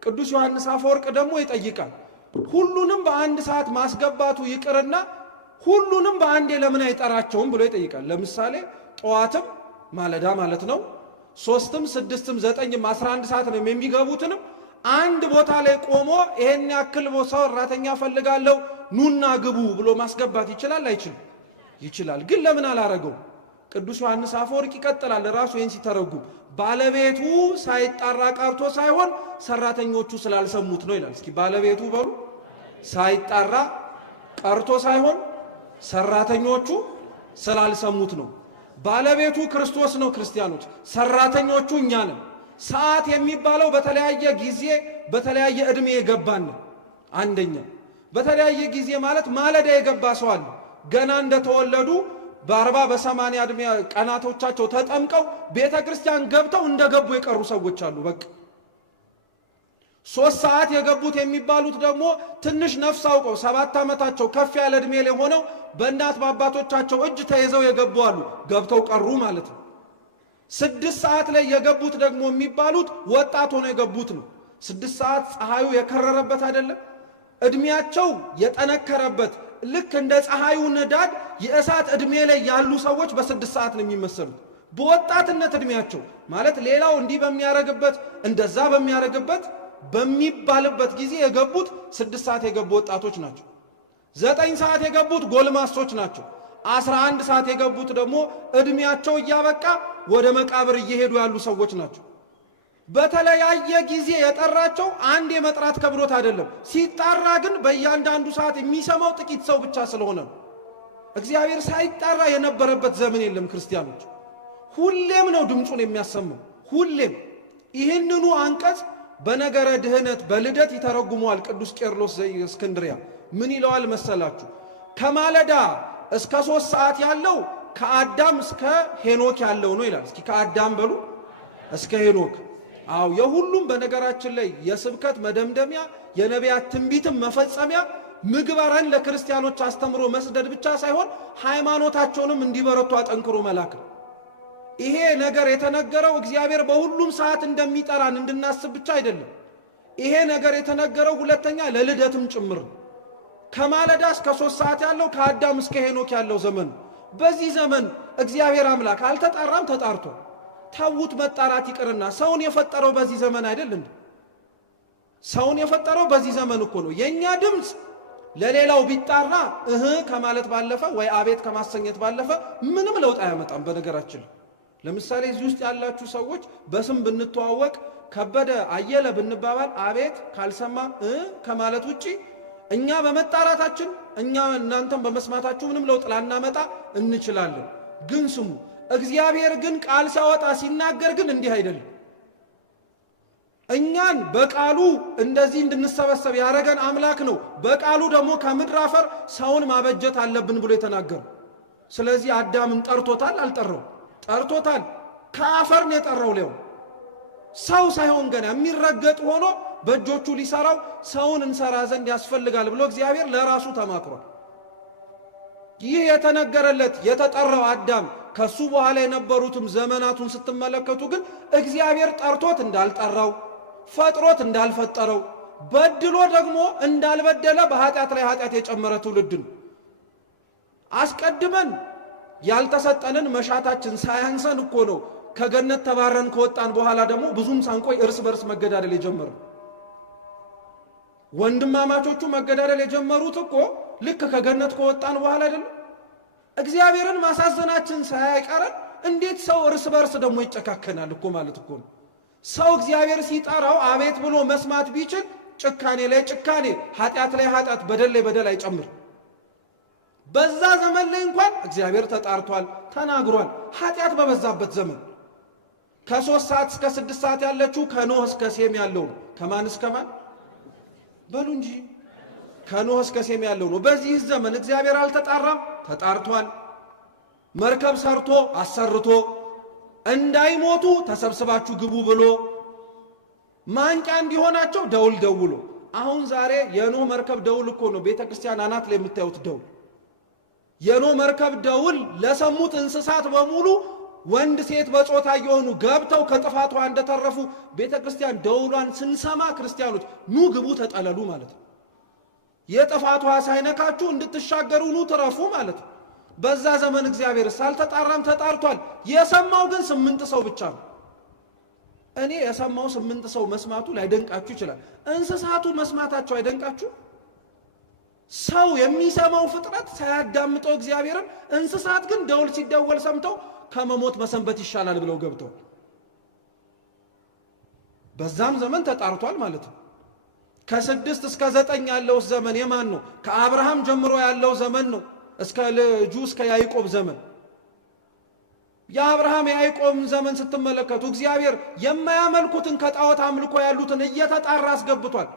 ቅዱስ ዮሐንስ አፈወርቅ ደግሞ ይጠይቃል። ሁሉንም በአንድ ሰዓት ማስገባቱ ይቅርና ሁሉንም በአንዴ ለምን አይጠራቸውም ብሎ ይጠይቃል። ለምሳሌ ጠዋትም ማለዳ ማለት ነው 3ም 6ም 9ም 11 ሰዓት ነው የሚገቡትንም አንድ ቦታ ላይ ቆሞ ይሄን ያክል ሰራተኛ ፈልጋለሁ ኑና ግቡ ብሎ ማስገባት ይችላል አይችልም? ይችላል። ግን ለምን አላረገው? ቅዱስ ዮሐንስ አፈወርቅ ይቀጥላል ራሱ ይህን ሲተረጉም ባለቤቱ ሳይጣራ ቀርቶ ሳይሆን ሰራተኞቹ ስላልሰሙት ነው ይላል። እስኪ ባለቤቱ በሉ። ሳይጣራ ቀርቶ ሳይሆን ሰራተኞቹ ስላልሰሙት ነው። ባለቤቱ ክርስቶስ ነው ክርስቲያኖች፣ ሰራተኞቹ እኛ ነን። ሰዓት የሚባለው በተለያየ ጊዜ በተለያየ ዕድሜ የገባን ነው። አንደኛ በተለያየ ጊዜ ማለት ማለዳ የገባ ሰው አለ። ገና እንደተወለዱ በ40 በ80 ዕድሜ ቀናቶቻቸው ተጠምቀው ቤተ ክርስቲያን ገብተው እንደገቡ የቀሩ ሰዎች አሉ። በቃ 3 ሰዓት የገቡት የሚባሉት ደግሞ ትንሽ ነፍስ አውቀው 7 ዓመታቸው ከፍ ያለ ዕድሜ ላይ ሆነው በእናት በአባቶቻቸው እጅ ተይዘው የገቡ አሉ። ገብተው ቀሩ ማለት ነው። 6 ሰዓት ላይ የገቡት ደግሞ የሚባሉት ወጣት ሆነው የገቡት ነው። 6 ሰዓት ፀሐዩ የከረረበት አይደለም፣ ዕድሜያቸው የጠነከረበት ልክ እንደ ፀሐዩ ንዳድ የእሳት ዕድሜ ላይ ያሉ ሰዎች በ6 ሰዓት ነው የሚመሰሉት። በወጣትነት ዕድሜያቸው ማለት ሌላው እንዲህ በሚያረግበት እንደዛ በሚያረግበት በሚባልበት ጊዜ የገቡት 6 ሰዓት የገቡ ወጣቶች ናቸው። 9 ሰዓት የገቡት ጎልማሶች ናቸው። 11 ሰዓት የገቡት ደግሞ ዕድሜያቸው እያበቃ ወደ መቃብር እየሄዱ ያሉ ሰዎች ናቸው። በተለያየ ጊዜ የጠራቸው አንድ የመጥራት ከብሮት አይደለም። ሲጣራ ግን በእያንዳንዱ ሰዓት የሚሰማው ጥቂት ሰው ብቻ ስለሆነ ነው። እግዚአብሔር ሳይጣራ የነበረበት ዘመን የለም። ክርስቲያኖች ሁሌም ነው ድምፁን የሚያሰማው። ሁሌም ይህንኑ አንቀጽ በነገረ ድህነት በልደት ይተረጉመዋል ቅዱስ ቄርሎስ ዘእስክንድርያ። ምን ይለዋል መሰላችሁ? ከማለዳ እስከ 3 ሰዓት ያለው ከአዳም እስከ ሄኖክ ያለው ነው ይላል። እስኪ ከአዳም በሉ እስከ ሄኖክ። አው የሁሉም በነገራችን ላይ የስብከት መደምደሚያ የነቢያት ትንቢትም መፈጸሚያ ምግባራን ለክርስቲያኖች አስተምሮ መስደድ ብቻ ሳይሆን ሃይማኖታቸውንም እንዲበረቱ አጠንክሮ መላክ። ይሄ ነገር የተነገረው እግዚአብሔር በሁሉም ሰዓት እንደሚጠራን እንድናስብ ብቻ አይደለም። ይሄ ነገር የተነገረው ሁለተኛ ለልደትም ጭምር። ከማለዳ እስከ 3 ሰዓት ያለው ከአዳም እስከ ሄኖክ ያለው ዘመን። በዚህ ዘመን እግዚአብሔር አምላክ አልተጣራም? ተጣርቷል። ታውት መጣራት ይቅርና ሰውን የፈጠረው በዚህ ዘመን አይደል እንዴ? ሰውን የፈጠረው በዚህ ዘመን እኮ ነው። የኛ ድምጽ ለሌላው ቢጣራ ከማለት ባለፈ ወይ አቤት ከማሰኘት ባለፈ ምንም ለውጥ አያመጣም። በነገራችን ለምሳሌ እዚህ ውስጥ ያላችሁ ሰዎች በስም ብንተዋወቅ ከበደ አየለ ብንባባል አቤት ካልሰማ ከማለት ውጪ እኛ በመጣራታችን እኛ እናንተም በመስማታችሁ ምንም ለውጥ ላናመጣ እንችላለን። ግን ስሙ፣ እግዚአብሔር ግን ቃል ሲያወጣ ሲናገር ግን እንዲህ አይደለም። እኛን በቃሉ እንደዚህ እንድንሰበሰብ ያረገን አምላክ ነው። በቃሉ ደግሞ ከምድር አፈር ሰውን ማበጀት አለብን ብሎ የተናገረው። ስለዚህ አዳምን ጠርቶታል? አልጠራው? ጠርቶታል። ከአፈር ነው የጠራው። ሌው ሰው ሳይሆን ገና የሚረገጥ ሆኖ በእጆቹ ሊሰራው ሰውን እንሰራ ዘንድ ያስፈልጋል ብሎ እግዚአብሔር ለራሱ ተማክሯል። ይህ የተነገረለት የተጠራው አዳም ከሱ በኋላ የነበሩትም ዘመናቱን ስትመለከቱ ግን እግዚአብሔር ጠርቶት እንዳልጠራው፣ ፈጥሮት እንዳልፈጠረው፣ በድሎ ደግሞ እንዳልበደለ በኃጢአት ላይ ኃጢአት የጨመረ ትውልድ ነው። አስቀድመን ያልተሰጠንን መሻታችን ሳያንሰን እኮ ነው ከገነት ተባረን ከወጣን በኋላ ደግሞ ብዙም ሳንቆይ እርስ በርስ መገዳደል የጀመረው። ወንድማማቾቹ መገዳደል የጀመሩት እኮ ልክ ከገነት ከወጣን በኋላ አይደለም። እግዚአብሔርን ማሳዘናችን ሳይቀረን እንዴት ሰው እርስ በርስ ደግሞ ይጨካከናል እኮ ማለት እኮ ነው። ሰው እግዚአብሔር ሲጠራው አቤት ብሎ መስማት ቢችል ጭካኔ ላይ ጭካኔ፣ ኃጢአት ላይ ኃጢአት፣ በደል ላይ በደል አይጨምር። በዛ ዘመን ላይ እንኳን እግዚአብሔር ተጣርቷል፣ ተናግሯል። ኃጢአት በበዛበት ዘመን ከ3 ሰዓት እስከ 6 ሰዓት ያለችው ከኖህ እስከ ሴም ያለው ከማን እስከ ማን በሉ እንጂ ከኖህ እስከ ሴም ያለው ነው። በዚህ ዘመን እግዚአብሔር አልተጣራም? ተጣርቷል። መርከብ ሰርቶ አሰርቶ እንዳይሞቱ ተሰብስባችሁ ግቡ ብሎ ማንቂያ እንዲሆናቸው ደውል ደውሎ። አሁን ዛሬ የኖህ መርከብ ደውል እኮ ነው ቤተ ክርስቲያን አናት ላይ የምታዩት ደውል። የኖህ መርከብ ደውል ለሰሙት እንስሳት በሙሉ ወንድ ሴት በጾታ የሆኑ ገብተው ከጥፋቷ እንደተረፉ ቤተ ክርስቲያን ደውሏን ስንሰማ ክርስቲያኖች ኑ ግቡ ተጠለሉ ማለት ነው። የጥፋቷ ሳይነካችሁ እንድትሻገሩ ኑ ትረፉ ማለት ነው። በዛ ዘመን እግዚአብሔር ሳልተጣራም ተጣርቷል። የሰማው ግን 8 ሰው ብቻ ነው። እኔ የሰማው 8 ሰው መስማቱ ላይደንቃችሁ ይችላል። እንስሳቱ መስማታቸው አይደንቃችሁ? ሰው የሚሰማው ፍጥረት ሳያዳምጠው እግዚአብሔርን፣ እንስሳት ግን ደውል ሲደወል ሰምተው ከመሞት መሰንበት ይሻላል ብለው ገብተው በዛም ዘመን ተጣርቷል ማለት ነው። ከ6 እስከ 9 ያለው ዘመን የማን ነው? ከአብርሃም ጀምሮ ያለው ዘመን ነው እስከ ልጁ እስከ ያዕቆብ ዘመን። የአብርሃም የያዕቆብ ዘመን ስትመለከቱ እግዚአብሔር የማያመልኩትን ከጣዖት አምልኮ ያሉትን እየተጣራ አስገብቷል።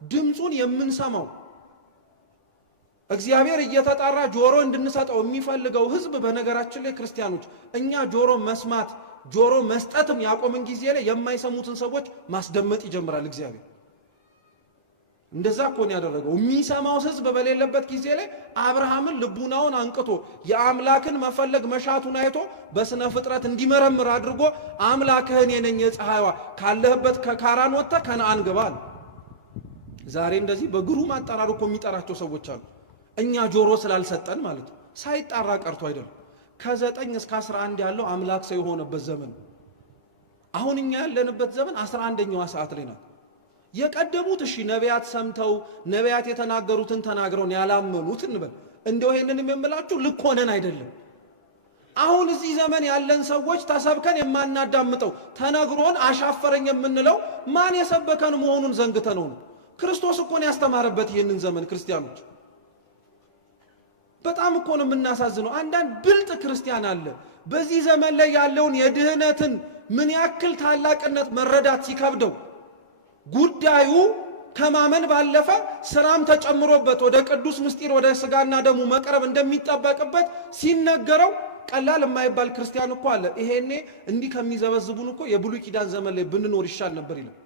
ድምፁን የምንሰማው እግዚአብሔር እየተጣራ ጆሮ እንድንሰጠው የሚፈልገው ሕዝብ በነገራችን ላይ ክርስቲያኖች እኛ ጆሮ መስማት ጆሮ መስጠትም ያቆምን ጊዜ ላይ የማይሰሙትን ሰዎች ማስደመጥ ይጀምራል እግዚአብሔር። እንደዛ እኮ ነው ያደረገው። የሚሰማው ሕዝብ በሌለበት ጊዜ ላይ አብርሃምን ልቡናውን አንቅቶ የአምላክን መፈለግ መሻቱን አይቶ በስነ ፍጥረት እንዲመረምር አድርጎ አምላክህን የነኝ የፀሐይዋ ካለህበት ከካራን ወጥተህ ከነአን ግባ አለ። ዛሬ እንደዚህ በግሩም አጠራር እኮ የሚጠራቸው ሰዎች አሉ። እኛ ጆሮ ስላልሰጠን ማለት ነው። ሳይጣራ ቀርቶ አይደለም። ከ9 እስከ 11 ያለው አምላክ ሰው የሆነበት ዘመን። አሁን እኛ ያለንበት ዘመን 11ኛዋ ሰዓት ላይ ናት። የቀደሙት እሺ ነቢያት ሰምተው ነቢያት የተናገሩትን ተናግረውን ያላመኑት እንበል። እንደው ይሄንንም የምላችሁ ልክ ሆነን አይደለም። አሁን እዚህ ዘመን ያለን ሰዎች ተሰብከን የማናዳምጠው ተነግሮን አሻፈረኝ የምንለው ማን የሰበከን መሆኑን ዘንግተነው ነው። ክርስቶስ እኮ ነው ያስተማረበት ይህንን ዘመን። ክርስቲያኖች በጣም እኮ ነው የምናሳዝነው። አንዳንድ ብልጥ ክርስቲያን አለ በዚህ ዘመን ላይ ያለውን የድህነትን ምን ያክል ታላቅነት መረዳት ሲከብደው ጉዳዩ ከማመን ባለፈ ስራም ተጨምሮበት ወደ ቅዱስ ምስጢር ወደ ስጋና ደሙ መቅረብ እንደሚጠበቅበት ሲነገረው ቀላል የማይባል ክርስቲያን እኮ አለ። ይሄኔ እንዲህ ከሚዘበዝቡን እኮ የብሉይ ኪዳን ዘመን ላይ ብንኖር ይሻል ነበር ይላል።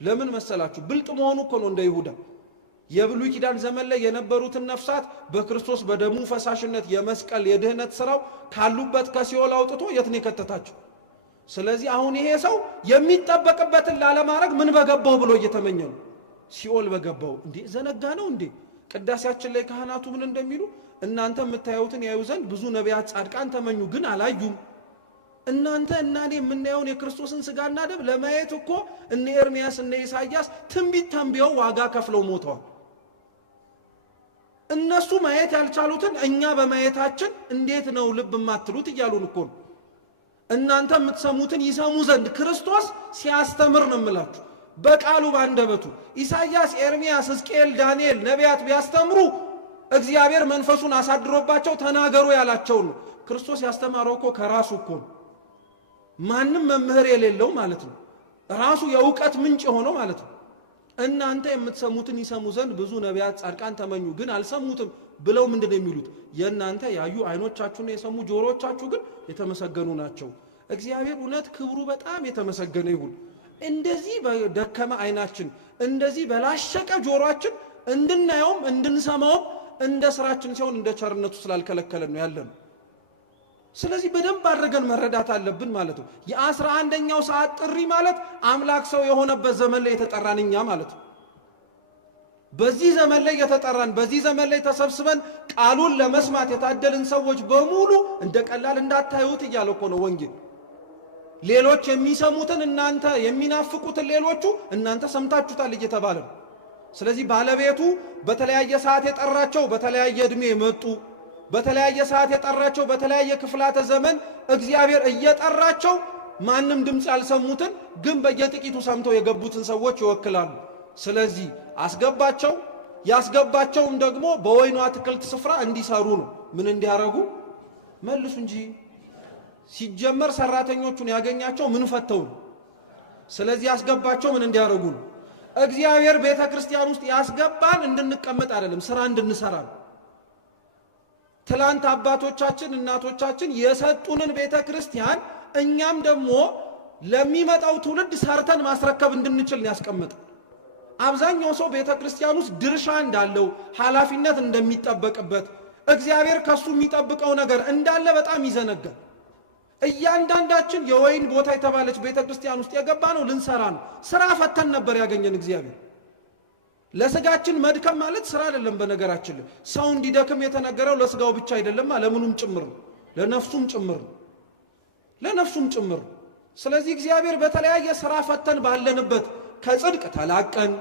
ለምን መሰላችሁ? ብልጥ መሆኑ እኮ ነው። እንደ ይሁዳ የብሉይ ኪዳን ዘመን ላይ የነበሩትን ነፍሳት በክርስቶስ በደሙ ፈሳሽነት የመስቀል የድህነት ስራው ካሉበት ከሲኦል አውጥቶ የት ነው የከተታቸው? ስለዚህ አሁን ይሄ ሰው የሚጠበቅበትን ላለማድረግ ምን በገባው ብሎ እየተመኘ ነው። ሲኦል በገባው እንዴ ዘነጋ ነው እንዴ? ቅዳሴያችን ላይ ካህናቱ ምን እንደሚሉ እናንተ የምታዩትን ያዩ ዘንድ ብዙ ነቢያት ጻድቃን ተመኙ ግን አላዩም። እናንተ እና እኔ የምናየውን የክርስቶስን ስጋና ደም ለማየት እኮ እነ ኤርምያስ እነ ኢሳይያስ ትንቢት ተንብየው ዋጋ ከፍለው ሞተዋል። እነሱ ማየት ያልቻሉትን እኛ በማየታችን እንዴት ነው ልብ የማትሉት እያሉን እኮ ነው። እናንተ የምትሰሙትን ይሰሙ ዘንድ ክርስቶስ ሲያስተምር ነው የምላችሁ። በቃሉ ባንደበቱ ኢሳይያስ፣ ኤርምያስ፣ ሕዝቅኤል፣ ዳንኤል ነቢያት ቢያስተምሩ እግዚአብሔር መንፈሱን አሳድሮባቸው ተናገሩ ያላቸው ነው። ክርስቶስ ያስተማረው እኮ ከራሱ እኮ ነው። ማንም መምህር የሌለው ማለት ነው። ራሱ የእውቀት ምንጭ የሆነው ማለት ነው። እናንተ የምትሰሙትን ይሰሙ ዘንድ ብዙ ነቢያት ጻድቃን ተመኙ ግን አልሰሙትም ብለው ምንድነው የሚሉት? የእናንተ ያዩ አይኖቻችሁና የሰሙ ጆሮቻችሁ ግን የተመሰገኑ ናቸው። እግዚአብሔር እውነት ክብሩ በጣም የተመሰገነ ይሁን። እንደዚህ በደከመ አይናችን እንደዚህ በላሸቀ ጆሮአችን እንድናየውም እንድንሰማውም እንደ ስራችን ሲሆን እንደ ቸርነቱ ስላልከለከለን ነው ያለነው። ስለዚህ በደንብ አድርገን መረዳት አለብን ማለት ነው። የ11ኛው ሰዓት ጥሪ ማለት አምላክ ሰው የሆነበት ዘመን ላይ የተጠራን እኛ ማለት ነው። በዚህ ዘመን ላይ የተጠራን በዚህ ዘመን ላይ ተሰብስበን ቃሉን ለመስማት የታደልን ሰዎች በሙሉ እንደ ቀላል እንዳታዩት እያለ እኮ ነው ወንጌል። ሌሎች የሚሰሙትን እናንተ የሚናፍቁትን ሌሎቹ እናንተ ሰምታችሁታል እየተባለ ነው። ስለዚህ ባለቤቱ በተለያየ ሰዓት የጠራቸው በተለያየ ዕድሜ መጡ። በተለያየ ሰዓት የጠራቸው በተለያየ ክፍላተ ዘመን እግዚአብሔር እየጠራቸው ማንም ድምፅ ያልሰሙትን ግን በየጥቂቱ ሰምተው የገቡትን ሰዎች ይወክላሉ። ስለዚህ አስገባቸው። ያስገባቸውም ደግሞ በወይኑ አትክልት ስፍራ እንዲሰሩ ነው። ምን እንዲያረጉ መልሱ እንጂ ሲጀመር ሰራተኞቹን ያገኛቸው ምን ፈተው ነው። ስለዚህ ያስገባቸው ምን እንዲያረጉ ነው? እግዚአብሔር ቤተ ክርስቲያን ውስጥ ያስገባን እንድንቀመጥ አይደለም፣ ስራ እንድንሰራ ነው። ትላንት አባቶቻችን እናቶቻችን የሰጡንን ቤተ ክርስቲያን እኛም ደግሞ ለሚመጣው ትውልድ ሰርተን ማስረከብ እንድንችል ያስቀምጥ። አብዛኛው ሰው ቤተ ክርስቲያን ውስጥ ድርሻ እንዳለው ኃላፊነት እንደሚጠበቅበት እግዚአብሔር ከሱ የሚጠብቀው ነገር እንዳለ በጣም ይዘነጋል። እያንዳንዳችን የወይን ቦታ የተባለች ቤተ ክርስቲያን ውስጥ የገባ ነው ልንሰራ ነው። ስራ ፈተን ነበር ያገኘን እግዚአብሔር። ለስጋችን መድከም ማለት ስራ አይደለም። በነገራችን ላይ ሰው እንዲደክም የተነገረው ለስጋው ብቻ አይደለም፣ ለምኑም ጭምር ነው፣ ለነፍሱም ጭምር ነው፣ ለነፍሱም ጭምር ነው። ስለዚህ እግዚአብሔር በተለያየ ስራ ፈተን ባለንበት ከጽድቅ ተላቀን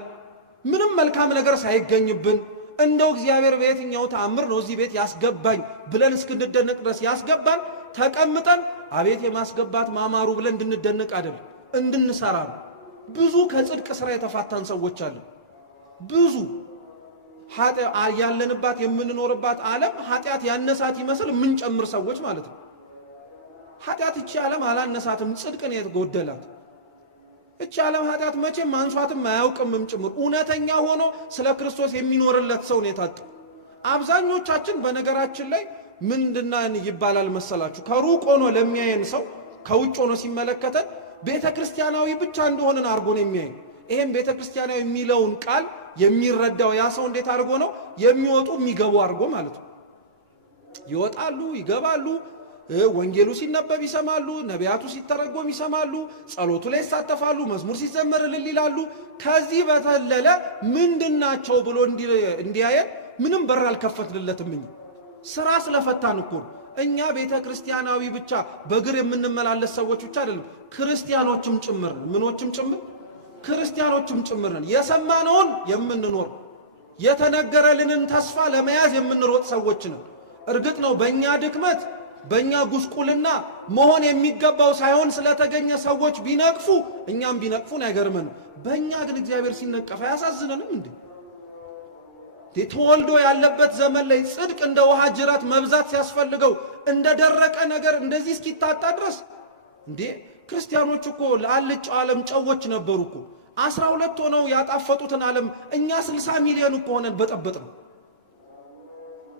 ምንም መልካም ነገር ሳይገኝብን እንደው እግዚአብሔር በየትኛው ተአምር ነው እዚህ ቤት ያስገባኝ ብለን እስክንደነቅ ድረስ ያስገባን ተቀምጠን አቤት የማስገባት ማማሩ ብለን እንድንደነቅ አይደለም፣ እንድንሰራ ነው። ብዙ ከጽድቅ ስራ የተፋታን ሰዎች አለን። ብዙ ያለንባት የምንኖርባት ዓለም ኃጢአት ያነሳት ይመስል የምንጨምር ሰዎች ማለት ነው። ኃጢአት እቺ ዓለም አላነሳትም፣ ጽድቅ ነው የተጎደላት። እቺ ዓለም ኃጢአት መቼም ማንሷትም አያውቅምም ጭምር። እውነተኛ ሆኖ ስለ ክርስቶስ የሚኖርለት ሰው ነው የታጠው። አብዛኞቻችን በነገራችን ላይ ምንድነው ይባላል መሰላችሁ? ከሩቅ ሆኖ ለሚያየን ሰው ከውጭ ሆኖ ሲመለከተን ቤተ ክርስቲያናዊ ብቻ እንደሆነን አድርጎ ነው የሚያየን። ይሄም ቤተ ክርስቲያናዊ የሚለውን ቃል የሚረዳው ያ ሰው እንዴት አድርጎ ነው? የሚወጡ የሚገቡ አድርጎ ማለት ነው። ይወጣሉ፣ ይገባሉ፣ ወንጌሉ ሲነበብ ይሰማሉ፣ ነቢያቱ ሲተረጎም ይሰማሉ፣ ጸሎቱ ላይ ይሳተፋሉ፣ መዝሙር ሲዘመር እልል ይላሉ። ከዚህ በተለለ ምንድናቸው ብሎ እንዲያየን ምንም በር አልከፈትንለትም። ስራ ስለፈታን እኮ እኛ ቤተ ክርስቲያናዊ ብቻ በእግር የምንመላለስ ሰዎች ብቻ አይደለም፣ ክርስቲያኖችም ጭምር ነን። ምኖችም ጭምር ክርስቲያኖችም ጭምር ነን። የሰማነውን የምንኖር የተነገረልንን ተስፋ ለመያዝ የምንሮጥ ሰዎች ነን። እርግጥ ነው በእኛ ድክመት በእኛ ጉስቁልና መሆን የሚገባው ሳይሆን ስለተገኘ ሰዎች ቢነቅፉ እኛም ቢነቅፉን አይገርመንም። በእኛ ግን እግዚአብሔር ሲነቀፍ አያሳዝነንም እንዴ? ተወልዶ ያለበት ዘመን ላይ ጽድቅ እንደ ውሃ ጅራት መብዛት ሲያስፈልገው እንደ ደረቀ ነገር እንደዚህ እስኪታጣ ድረስ እንዴ! ክርስቲያኖች እኮ ለአልጫው ዓለም ጨዎች ነበሩ እኮ። 12 ሆነው ያጣፈጡትን ዓለም እኛ 60 ሚሊዮን እኮ ሆነን በጠበጥ ነው።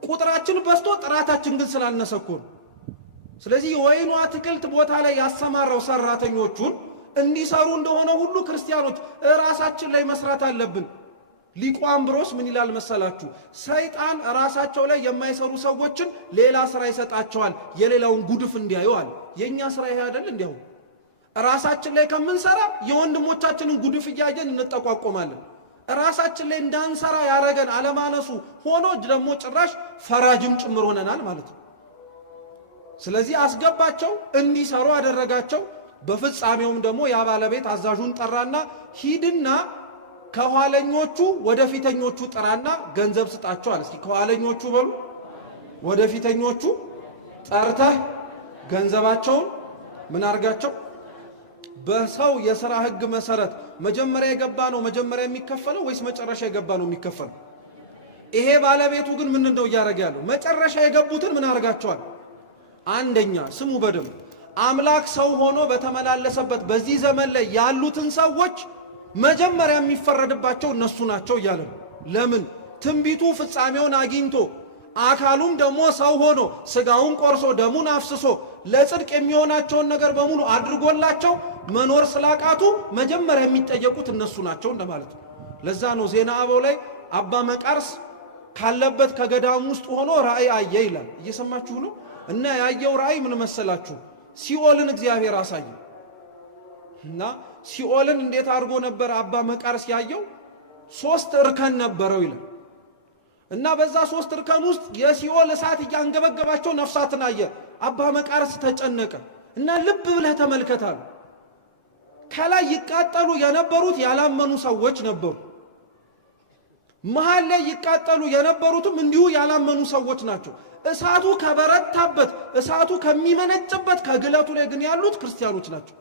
ቁጥራችን በዝቶ ጥራታችን ግን ስላነሰ እኮ ነው። ስለዚህ ወይኑ አትክልት ቦታ ላይ ያሰማራው ሰራተኞቹን እንዲሰሩ እንደሆነ ሁሉ ክርስቲያኖች ራሳችን ላይ መስራት አለብን። ሊቁ አምብሮስ ምን ይላል መሰላችሁ? ሰይጣን ራሳቸው ላይ የማይሰሩ ሰዎችን ሌላ ስራ ይሰጣቸዋል፣ የሌላውን ጉድፍ እንዲያዩ አለ። የኛ ስራ ይሄ አይደል? እንዲያው ራሳችን ላይ ከምንሰራ የወንድሞቻችንን ጉድፍ እያየን እንጠቋቆማለን። ራሳችን ላይ እንዳንሰራ ያረገን አለማነሱ ሆኖ ደግሞ ጭራሽ ፈራጅም ጭምር ሆነናል ማለት ነው። ስለዚህ አስገባቸው፣ እንዲሰሩ አደረጋቸው። በፍጻሜውም ደግሞ ያ ባለቤት አዛዡን ጠራና ሂድና ከኋለኞቹ ወደ ፊተኞቹ ጥራና ገንዘብ ስጣቸው አለ። እስኪ ከኋለኞቹ በሉ ወደ ፊተኞቹ ጠርተህ ገንዘባቸውን ምን አርጋቸው? በሰው የሥራ ሕግ መሰረት መጀመሪያ የገባ ነው መጀመሪያ የሚከፈለው ወይስ መጨረሻ የገባ ነው የሚከፈለው? ይሄ ባለቤቱ ግን ምን እንደው እያደረገ ያለው መጨረሻ የገቡትን ምን አርጋቸዋል? አንደኛ ስሙ በደንብ አምላክ ሰው ሆኖ በተመላለሰበት በዚህ ዘመን ላይ ያሉትን ሰዎች መጀመሪያ የሚፈረድባቸው እነሱ ናቸው እያለ ነው። ለምን? ትንቢቱ ፍጻሜውን አግኝቶ አካሉም ደግሞ ሰው ሆኖ ስጋውን ቆርሶ ደሙን አፍስሶ ለጽድቅ የሚሆናቸውን ነገር በሙሉ አድርጎላቸው መኖር ስላቃቱ መጀመሪያ የሚጠየቁት እነሱ ናቸው እንደማለት ነው። ለዛ ነው ዜና አበው ላይ አባ መቃርስ ካለበት ከገዳም ውስጥ ሆኖ ራእይ አየ ይላል። እየሰማችሁ ነው? እና ያየው ራእይ ምን መሰላችሁ? ሲኦልን እግዚአብሔር አሳየ እና ሲኦልን እንዴት አድርጎ ነበር አባ መቃርስ ያየው? 3 እርከን ነበረው ይላል እና በዛ 3 እርከን ውስጥ የሲኦል እሳት እያንገበገባቸው ነፍሳትን አየ። አባ መቃርስ ተጨነቀ እና ልብ ብለህ ተመልከታል። ከላይ ይቃጠሉ የነበሩት ያላመኑ ሰዎች ነበሩ። መሃል ላይ ይቃጠሉ የነበሩትም እንዲሁ ያላመኑ ሰዎች ናቸው። እሳቱ ከበረታበት እሳቱ ከሚመነጭበት ከግለቱ ላይ ግን ያሉት ክርስቲያኖች ናቸው።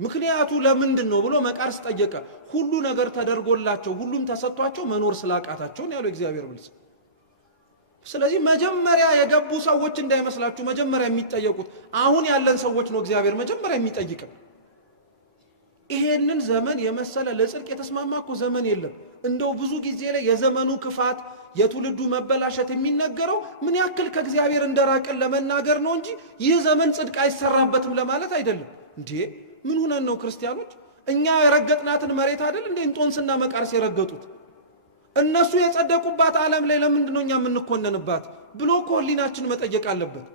ምክንያቱ ለምንድን ነው ብሎ መቃርስ ጠየቀ። ሁሉ ነገር ተደርጎላቸው ሁሉም ተሰጥቷቸው መኖር ስላቃታቸው ነው ያለው እግዚአብሔር መልስ። ስለዚህ መጀመሪያ የገቡ ሰዎች እንዳይመስላችሁ መጀመሪያ የሚጠየቁት አሁን ያለን ሰዎች ነው እግዚአብሔር መጀመሪያ የሚጠይቀን። ይሄንን ዘመን የመሰለ ለጽድቅ የተስማማ እኮ ዘመን የለም። እንደው ብዙ ጊዜ ላይ የዘመኑ ክፋት የትውልዱ መበላሸት የሚነገረው ምን ያክል ከእግዚአብሔር እንደራቅን ለመናገር ነው እንጂ ይህ ዘመን ጽድቅ አይሰራበትም ለማለት አይደለም። እንዴ ምን ሆነን ነው ክርስቲያኖች? እኛ የረገጥናትን መሬት አይደል እንዴ እንጦንስና መቃርስ የረገጡት? እነሱ የጸደቁባት ዓለም ላይ ለምንድን ነው እኛ የምንኮነንባት ብሎ እኮ ሕሊናችን መጠየቅ አለበት።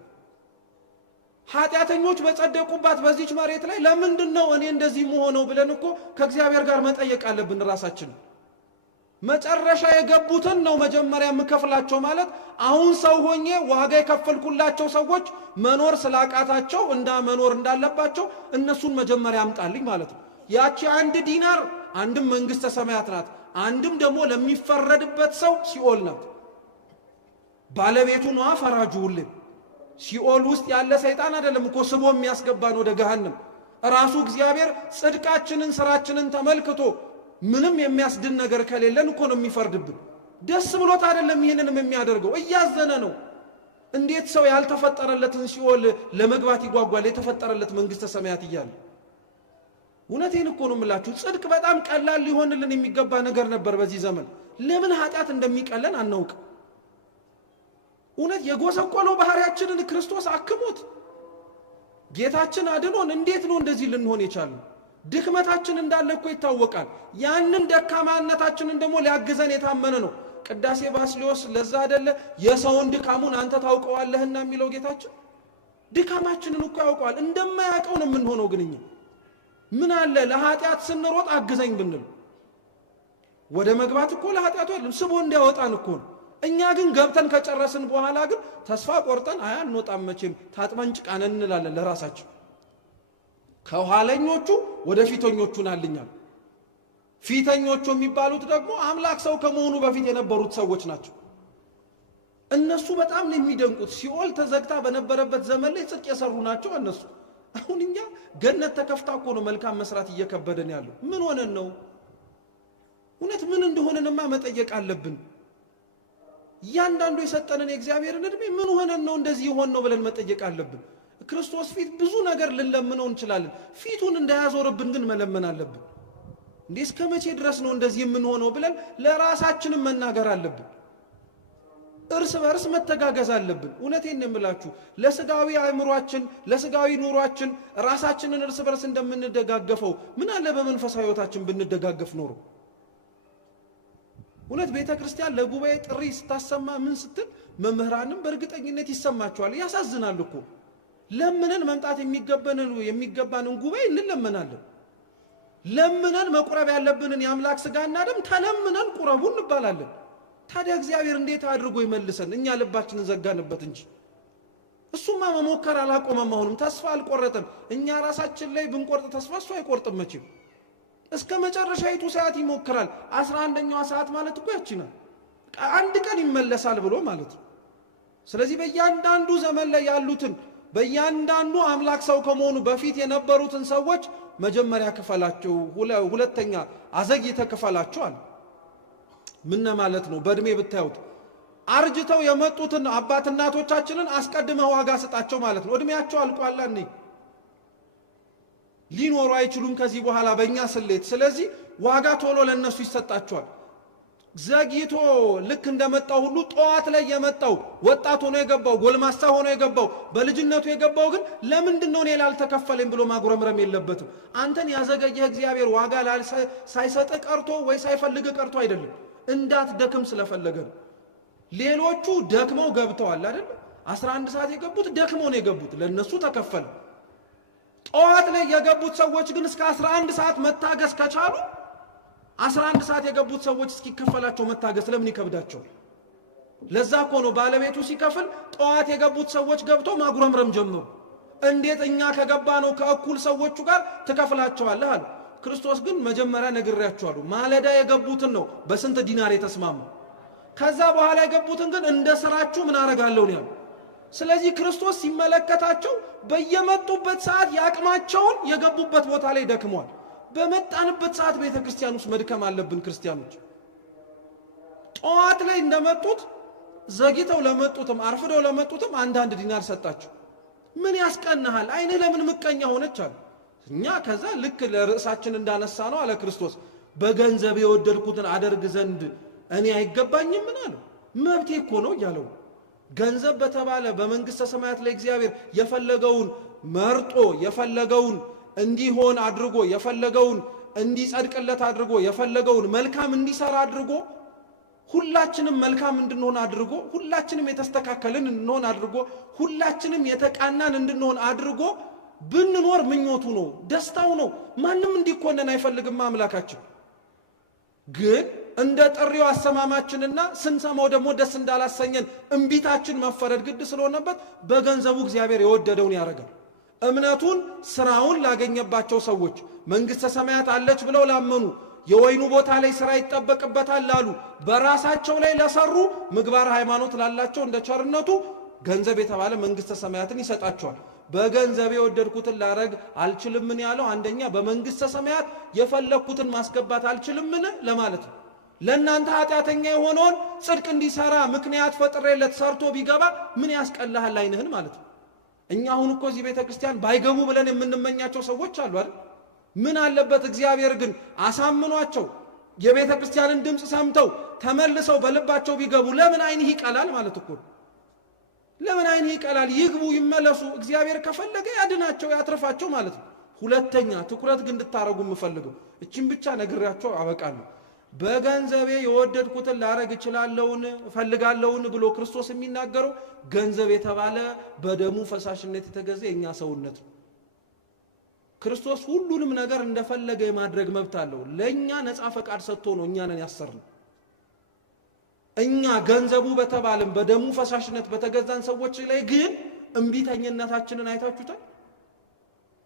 ኃጢአተኞች በጸደቁባት በዚች መሬት ላይ ለምንድን ነው እኔ እንደዚህ መሆነው ብለን እኮ ከእግዚአብሔር ጋር መጠየቅ አለብን ራሳችን። መጨረሻ የገቡትን ነው መጀመሪያ የምከፍላቸው ማለት አሁን ሰው ሆኜ ዋጋ የከፈልኩላቸው ሰዎች መኖር ስላቃታቸው መኖር እንዳለባቸው እነሱን መጀመሪያ አምጣልኝ ማለት ነው። ያቺ 1 ዲናር አንድም መንግሥተ ሰማያት ናት፣ አንድም ደግሞ ለሚፈረድበት ሰው ሲኦል ናት። ባለቤቱ ነዋ ፈራጁ። ሁሌ ሲኦል ውስጥ ያለ ሰይጣን አይደለም እኮ ስቦ የሚያስገባን ወደ ገሃነም። ራሱ እግዚአብሔር ጽድቃችንን ስራችንን ተመልክቶ ምንም የሚያስድን ነገር ከሌለን እኮ ነው የሚፈርድብን። ደስ ብሎት አይደለም ይሄንንም የሚያደርገው፣ እያዘነ ነው። እንዴት ሰው ያልተፈጠረለትን ሲኦል ለመግባት ይጓጓል የተፈጠረለት መንግሥተ ሰማያት እያለ? እውነቴን እኮ ነው የምላችሁ። ጽድቅ በጣም ቀላል ሊሆንልን የሚገባ ነገር ነበር በዚህ ዘመን። ለምን ኃጢአት እንደሚቀለን አናውቅ። እውነት የጎሰቆለው ባህሪያችንን ክርስቶስ አክሞት ጌታችን አድኖን እንዴት ነው እንደዚህ ልንሆን የቻለው? ድክመታችን እንዳለ እኮ ይታወቃል። ያንን ደካማነታችንን ደግሞ ሊያግዘን የታመነ ነው። ቅዳሴ ባስልዮስ ለዛ አይደለ የሰውን ድካሙን አንተ ታውቀዋለህና የሚለው ጌታችን። ድካማችንን እኮ ያውቀዋል። እንደማያውቀው ነው የምንሆነው። ግን እኛ ምን አለ ለኃጢአት ስንሮጥ አግዘኝ ብንል ወደ መግባት እኮ ለኃጢአቱ አይደለም ስቦ እንዲያወጣን እኮ ነው። እኛ ግን ገብተን ከጨረስን በኋላ ግን ተስፋ ቆርጠን አንወጣም መቼም ታጥበን ጭቃን እንላለን ለራሳችን። ከኋለኞቹ ወደ ፊተኞቹ ናልኛል። ፊተኞቹ የሚባሉት ደግሞ አምላክ ሰው ከመሆኑ በፊት የነበሩት ሰዎች ናቸው። እነሱ በጣም ነው የሚደንቁት። ሲኦል ተዘግታ በነበረበት ዘመን ላይ ጽድቅ የሰሩ ናቸው እነሱ። አሁን እኛ ገነት ተከፍታ እኮ ነው መልካም መስራት እየከበደን ያለው። ምን ሆነን ነው? እውነት ምን እንደሆነንማ መጠየቅ አለብን። እያንዳንዱ የሰጠንን የእግዚአብሔርን ዕድሜ ምን ሆነን ነው እንደዚህ ይሆን ነው ብለን መጠየቅ አለብን። ክርስቶስ ፊት ብዙ ነገር ልንለምነው እንችላለን። ፊቱን እንዳያዞርብን ግን መለመን አለብን። እንዴ እስከ መቼ ድረስ ነው እንደዚህ የምንሆነው ብለን ለራሳችንም መናገር አለብን። እርስ በርስ መተጋገዝ አለብን። እውነቴን ነው የምላችሁ። ለስጋዊ አእምሯችን ለስጋዊ ኑሯችን ራሳችንን እርስ በርስ እንደምንደጋገፈው ምን አለ በመንፈሳዊ ሕይወታችን ብንደጋገፍ ኖሮ። እውነት ቤተ ክርስቲያን ለጉባኤ ጥሪ ስታሰማ ምን ስትል መምህራንም በእርግጠኝነት ይሰማቸዋል። ያሳዝናል እኮ ለምነን መምጣት የሚገባንን ጉባኤ እንለመናለን። ለምነን መቁረብ ያለብንን የአምላክ ሥጋና ደም ተለምነን ቁረቡ እንባላለን። ታዲያ እግዚአብሔር እንዴት አድርጎ ይመልሰን? እኛ ልባችንን ዘጋንበት እንጂ እሱማ መሞከር አላቆመም። አሁንም ተስፋ አልቆረጠም። እኛ ራሳችን ላይ ብንቆርጥ ተስፋ እሱ አይቆርጥም መቼም። እስከ መጨረሻይቱ ሰዓት ይሞክራል። 11ኛዋ ሰዓት ማለት እኮ ያቺና አንድ ቀን ይመለሳል ብሎ ማለት ነው። ስለዚህ በእያንዳንዱ ዘመን ላይ ያሉትን በእያንዳንዱ አምላክ ሰው ከመሆኑ በፊት የነበሩትን ሰዎች መጀመሪያ ክፈላቸው፣ ሁለተኛ አዘግይተህ ክፈላቸው አለ። ምን ማለት ነው? በእድሜ ብታዩት አርጅተው የመጡትን አባት እናቶቻችንን አስቀድመህ ዋጋ ስጣቸው ማለት ነው። እድሜያቸው አልቋል፣ ሊኖሩ አይችሉም ከዚህ በኋላ በእኛ ስሌት። ስለዚህ ዋጋ ቶሎ ለነሱ ይሰጣቸዋል። ዘግይቶ ልክ እንደመጣው ሁሉ ጠዋት ላይ የመጣው ወጣት ሆኖ የገባው ጎልማሳ ሆኖ የገባው በልጅነቱ የገባው ግን ለምንድን ነው እኔ ላልተከፈለኝ ብሎ ማጉረምረም የለበትም። አንተን ያዘገየህ እግዚአብሔር ዋጋ ሳይሰጥ ቀርቶ ወይ ሳይፈልግ ቀርቶ አይደለም፣ እንዳትደክም ስለፈለገ ነው። ሌሎቹ ደክመው ገብተዋል አይደል? 11 ሰዓት የገቡት ደክመው ነው የገቡት፣ ለነሱ ተከፈለ። ጠዋት ላይ የገቡት ሰዎች ግን እስከ 11 ሰዓት መታገስ ከቻሉ 11 ሰዓት የገቡት ሰዎች እስኪከፈላቸው መታገስ ለምን ይከብዳቸው? ለዛ እኮ ነው ባለቤቱ ሲከፍል ጠዋት የገቡት ሰዎች ገብተው ማጉረምረም ጀመሩ። እንዴት እኛ ከገባ ነው ከእኩል ሰዎቹ ጋር ትከፍላቸዋለህ አለ። ክርስቶስ ግን መጀመሪያ ነግሬያቸዋለሁ፣ ማለዳ የገቡትን ነው በስንት ዲናር የተስማሙ። ከዛ በኋላ የገቡትን ግን እንደ ስራችሁ ምን አረጋለሁ ነው ያለው። ስለዚህ ክርስቶስ ሲመለከታቸው በየመጡበት ሰዓት ያቅማቸውን የገቡበት ቦታ ላይ ደክመዋል። በመጣንበት ሰዓት ቤተ ክርስቲያን ውስጥ መድከም አለብን። ክርስቲያኖች ጠዋት ላይ እንደመጡት ዘግይተው ለመጡትም አርፍደው ለመጡትም አንዳንድ ዲናር ሰጣቸው። ምን ያስቀናሃል? አይንህ ለምን ምቀኛ ሆነች አለ። እኛ ከዛ ልክ ለርዕሳችን እንዳነሳ ነው አለ ክርስቶስ በገንዘብ የወደድኩትን አደርግ ዘንድ እኔ አይገባኝም ምን አለው? መብቴ እኮ ነው እያለው ገንዘብ በተባለ በመንግስተ ሰማያት ላይ እግዚአብሔር የፈለገውን መርጦ የፈለገውን እንዲሆን አድርጎ የፈለገውን እንዲጸድቅለት አድርጎ የፈለገውን መልካም እንዲሰራ አድርጎ ሁላችንም መልካም እንድንሆን አድርጎ ሁላችንም የተስተካከልን እንድንሆን አድርጎ ሁላችንም የተቃናን እንድንሆን አድርጎ ብንኖር ምኞቱ ነው፣ ደስታው ነው። ማንም እንዲኮነን አይፈልግም አምላካችን። ግን እንደ ጥሪው አሰማማችንና ስንሰማው ደግሞ ደስ እንዳላሰኘን እምቢታችን መፈረድ ግድ ስለሆነበት በገንዘቡ እግዚአብሔር የወደደውን ያደርጋል። እምነቱን ስራውን ላገኘባቸው ሰዎች መንግስተ ሰማያት አለች ብለው ላመኑ የወይኑ ቦታ ላይ ስራ ይጠበቅበታል ላሉ በራሳቸው ላይ ለሰሩ ምግባር ሃይማኖት ላላቸው እንደ ቸርነቱ ገንዘብ የተባለ መንግስተ ሰማያትን ይሰጣቸዋል። በገንዘብ የወደድኩትን ላረግ አልችልምን ያለው አንደኛ በመንግስተ ሰማያት የፈለኩትን ማስገባት አልችልምን ለማለት ነው። ለእናንተ ኃጢአተኛ የሆነውን ጽድቅ እንዲሰራ ምክንያት ፈጥሬለት ሰርቶ ቢገባ ምን ያስቀልሃል አይንህን ማለት ነው። እኛ አሁን እኮ እዚህ ቤተ ክርስቲያን ባይገቡ ብለን የምንመኛቸው ሰዎች አሉ አይደል? ምን አለበት እግዚአብሔር ግን አሳምኗቸው የቤተ ክርስቲያንን ድምፅ ሰምተው ተመልሰው በልባቸው ቢገቡ ለምን አይንህ ይቀላል ማለት እኮ። ለምን አይንህ ይቀላል? ይግቡ ይመለሱ። እግዚአብሔር ከፈለገ ያድናቸው ያትርፋቸው ማለት ነው። ሁለተኛ ትኩረት ግን እንድታረጉ የምፈልገው እቺን ብቻ ነግሬያቸው አበቃለሁ። በገንዘቤ የወደድኩትን ላረግ እችላለሁን እፈልጋለሁን ብሎ ክርስቶስ የሚናገረው ገንዘብ የተባለ በደሙ ፈሳሽነት የተገዘ የኛ ሰውነት ነው። ክርስቶስ ሁሉንም ነገር እንደፈለገ የማድረግ መብት አለው። ለኛ ነፃ ፈቃድ ሰጥቶ ነው እኛንን ያሰርነው። እኛ ገንዘቡ በተባለም በደሙ ፈሳሽነት በተገዛን ሰዎች ላይ ግን እምቢተኝነታችንን አይታችሁታል።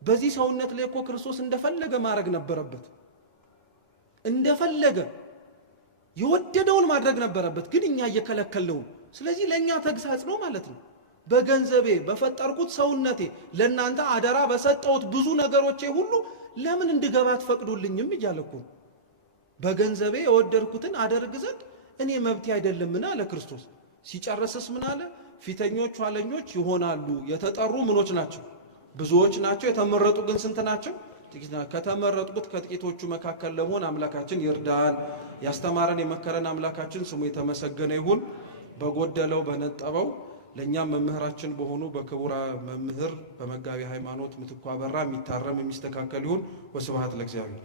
በዚህ ሰውነት ላይ እኮ ክርስቶስ እንደፈለገ ማድረግ ነበረበት። እንደፈለገ የወደደውን ማድረግ ነበረበት፣ ግን እኛ እየከለከልነው። ስለዚህ ለኛ ተግሳጽ ነው ማለት ነው። በገንዘቤ በፈጠርኩት ሰውነቴ ለናንተ አደራ በሰጠሁት ብዙ ነገሮቼ ሁሉ ለምን እንድገባ ትፈቅዱልኝም እያለኩ በገንዘቤ የወደድኩትን አደርግ ዘንድ እኔ መብቴ አይደለምን አለ ክርስቶስ። ሲጨርስስ ምን አለ? ፊተኞች ኋለኞች ይሆናሉ። የተጠሩ ምኖች ናቸው? ብዙዎች ናቸው። የተመረጡ ግን ስንት ናቸው? ጥቂት ናቸው። ከተመረጡት ከጥቂቶቹ መካከል ለመሆን አምላካችን ይርዳን። ያስተማረን የመከረን አምላካችን ስሙ የተመሰገነ ይሁን። በጎደለው በነጠበው ለእኛም መምህራችን በሆኑ በክቡር መምህር በመጋቢ ሃይማኖት ምትኩ አበራ የሚታረም የሚስተካከል ይሁን። ወስብሐት ለእግዚአብሔር።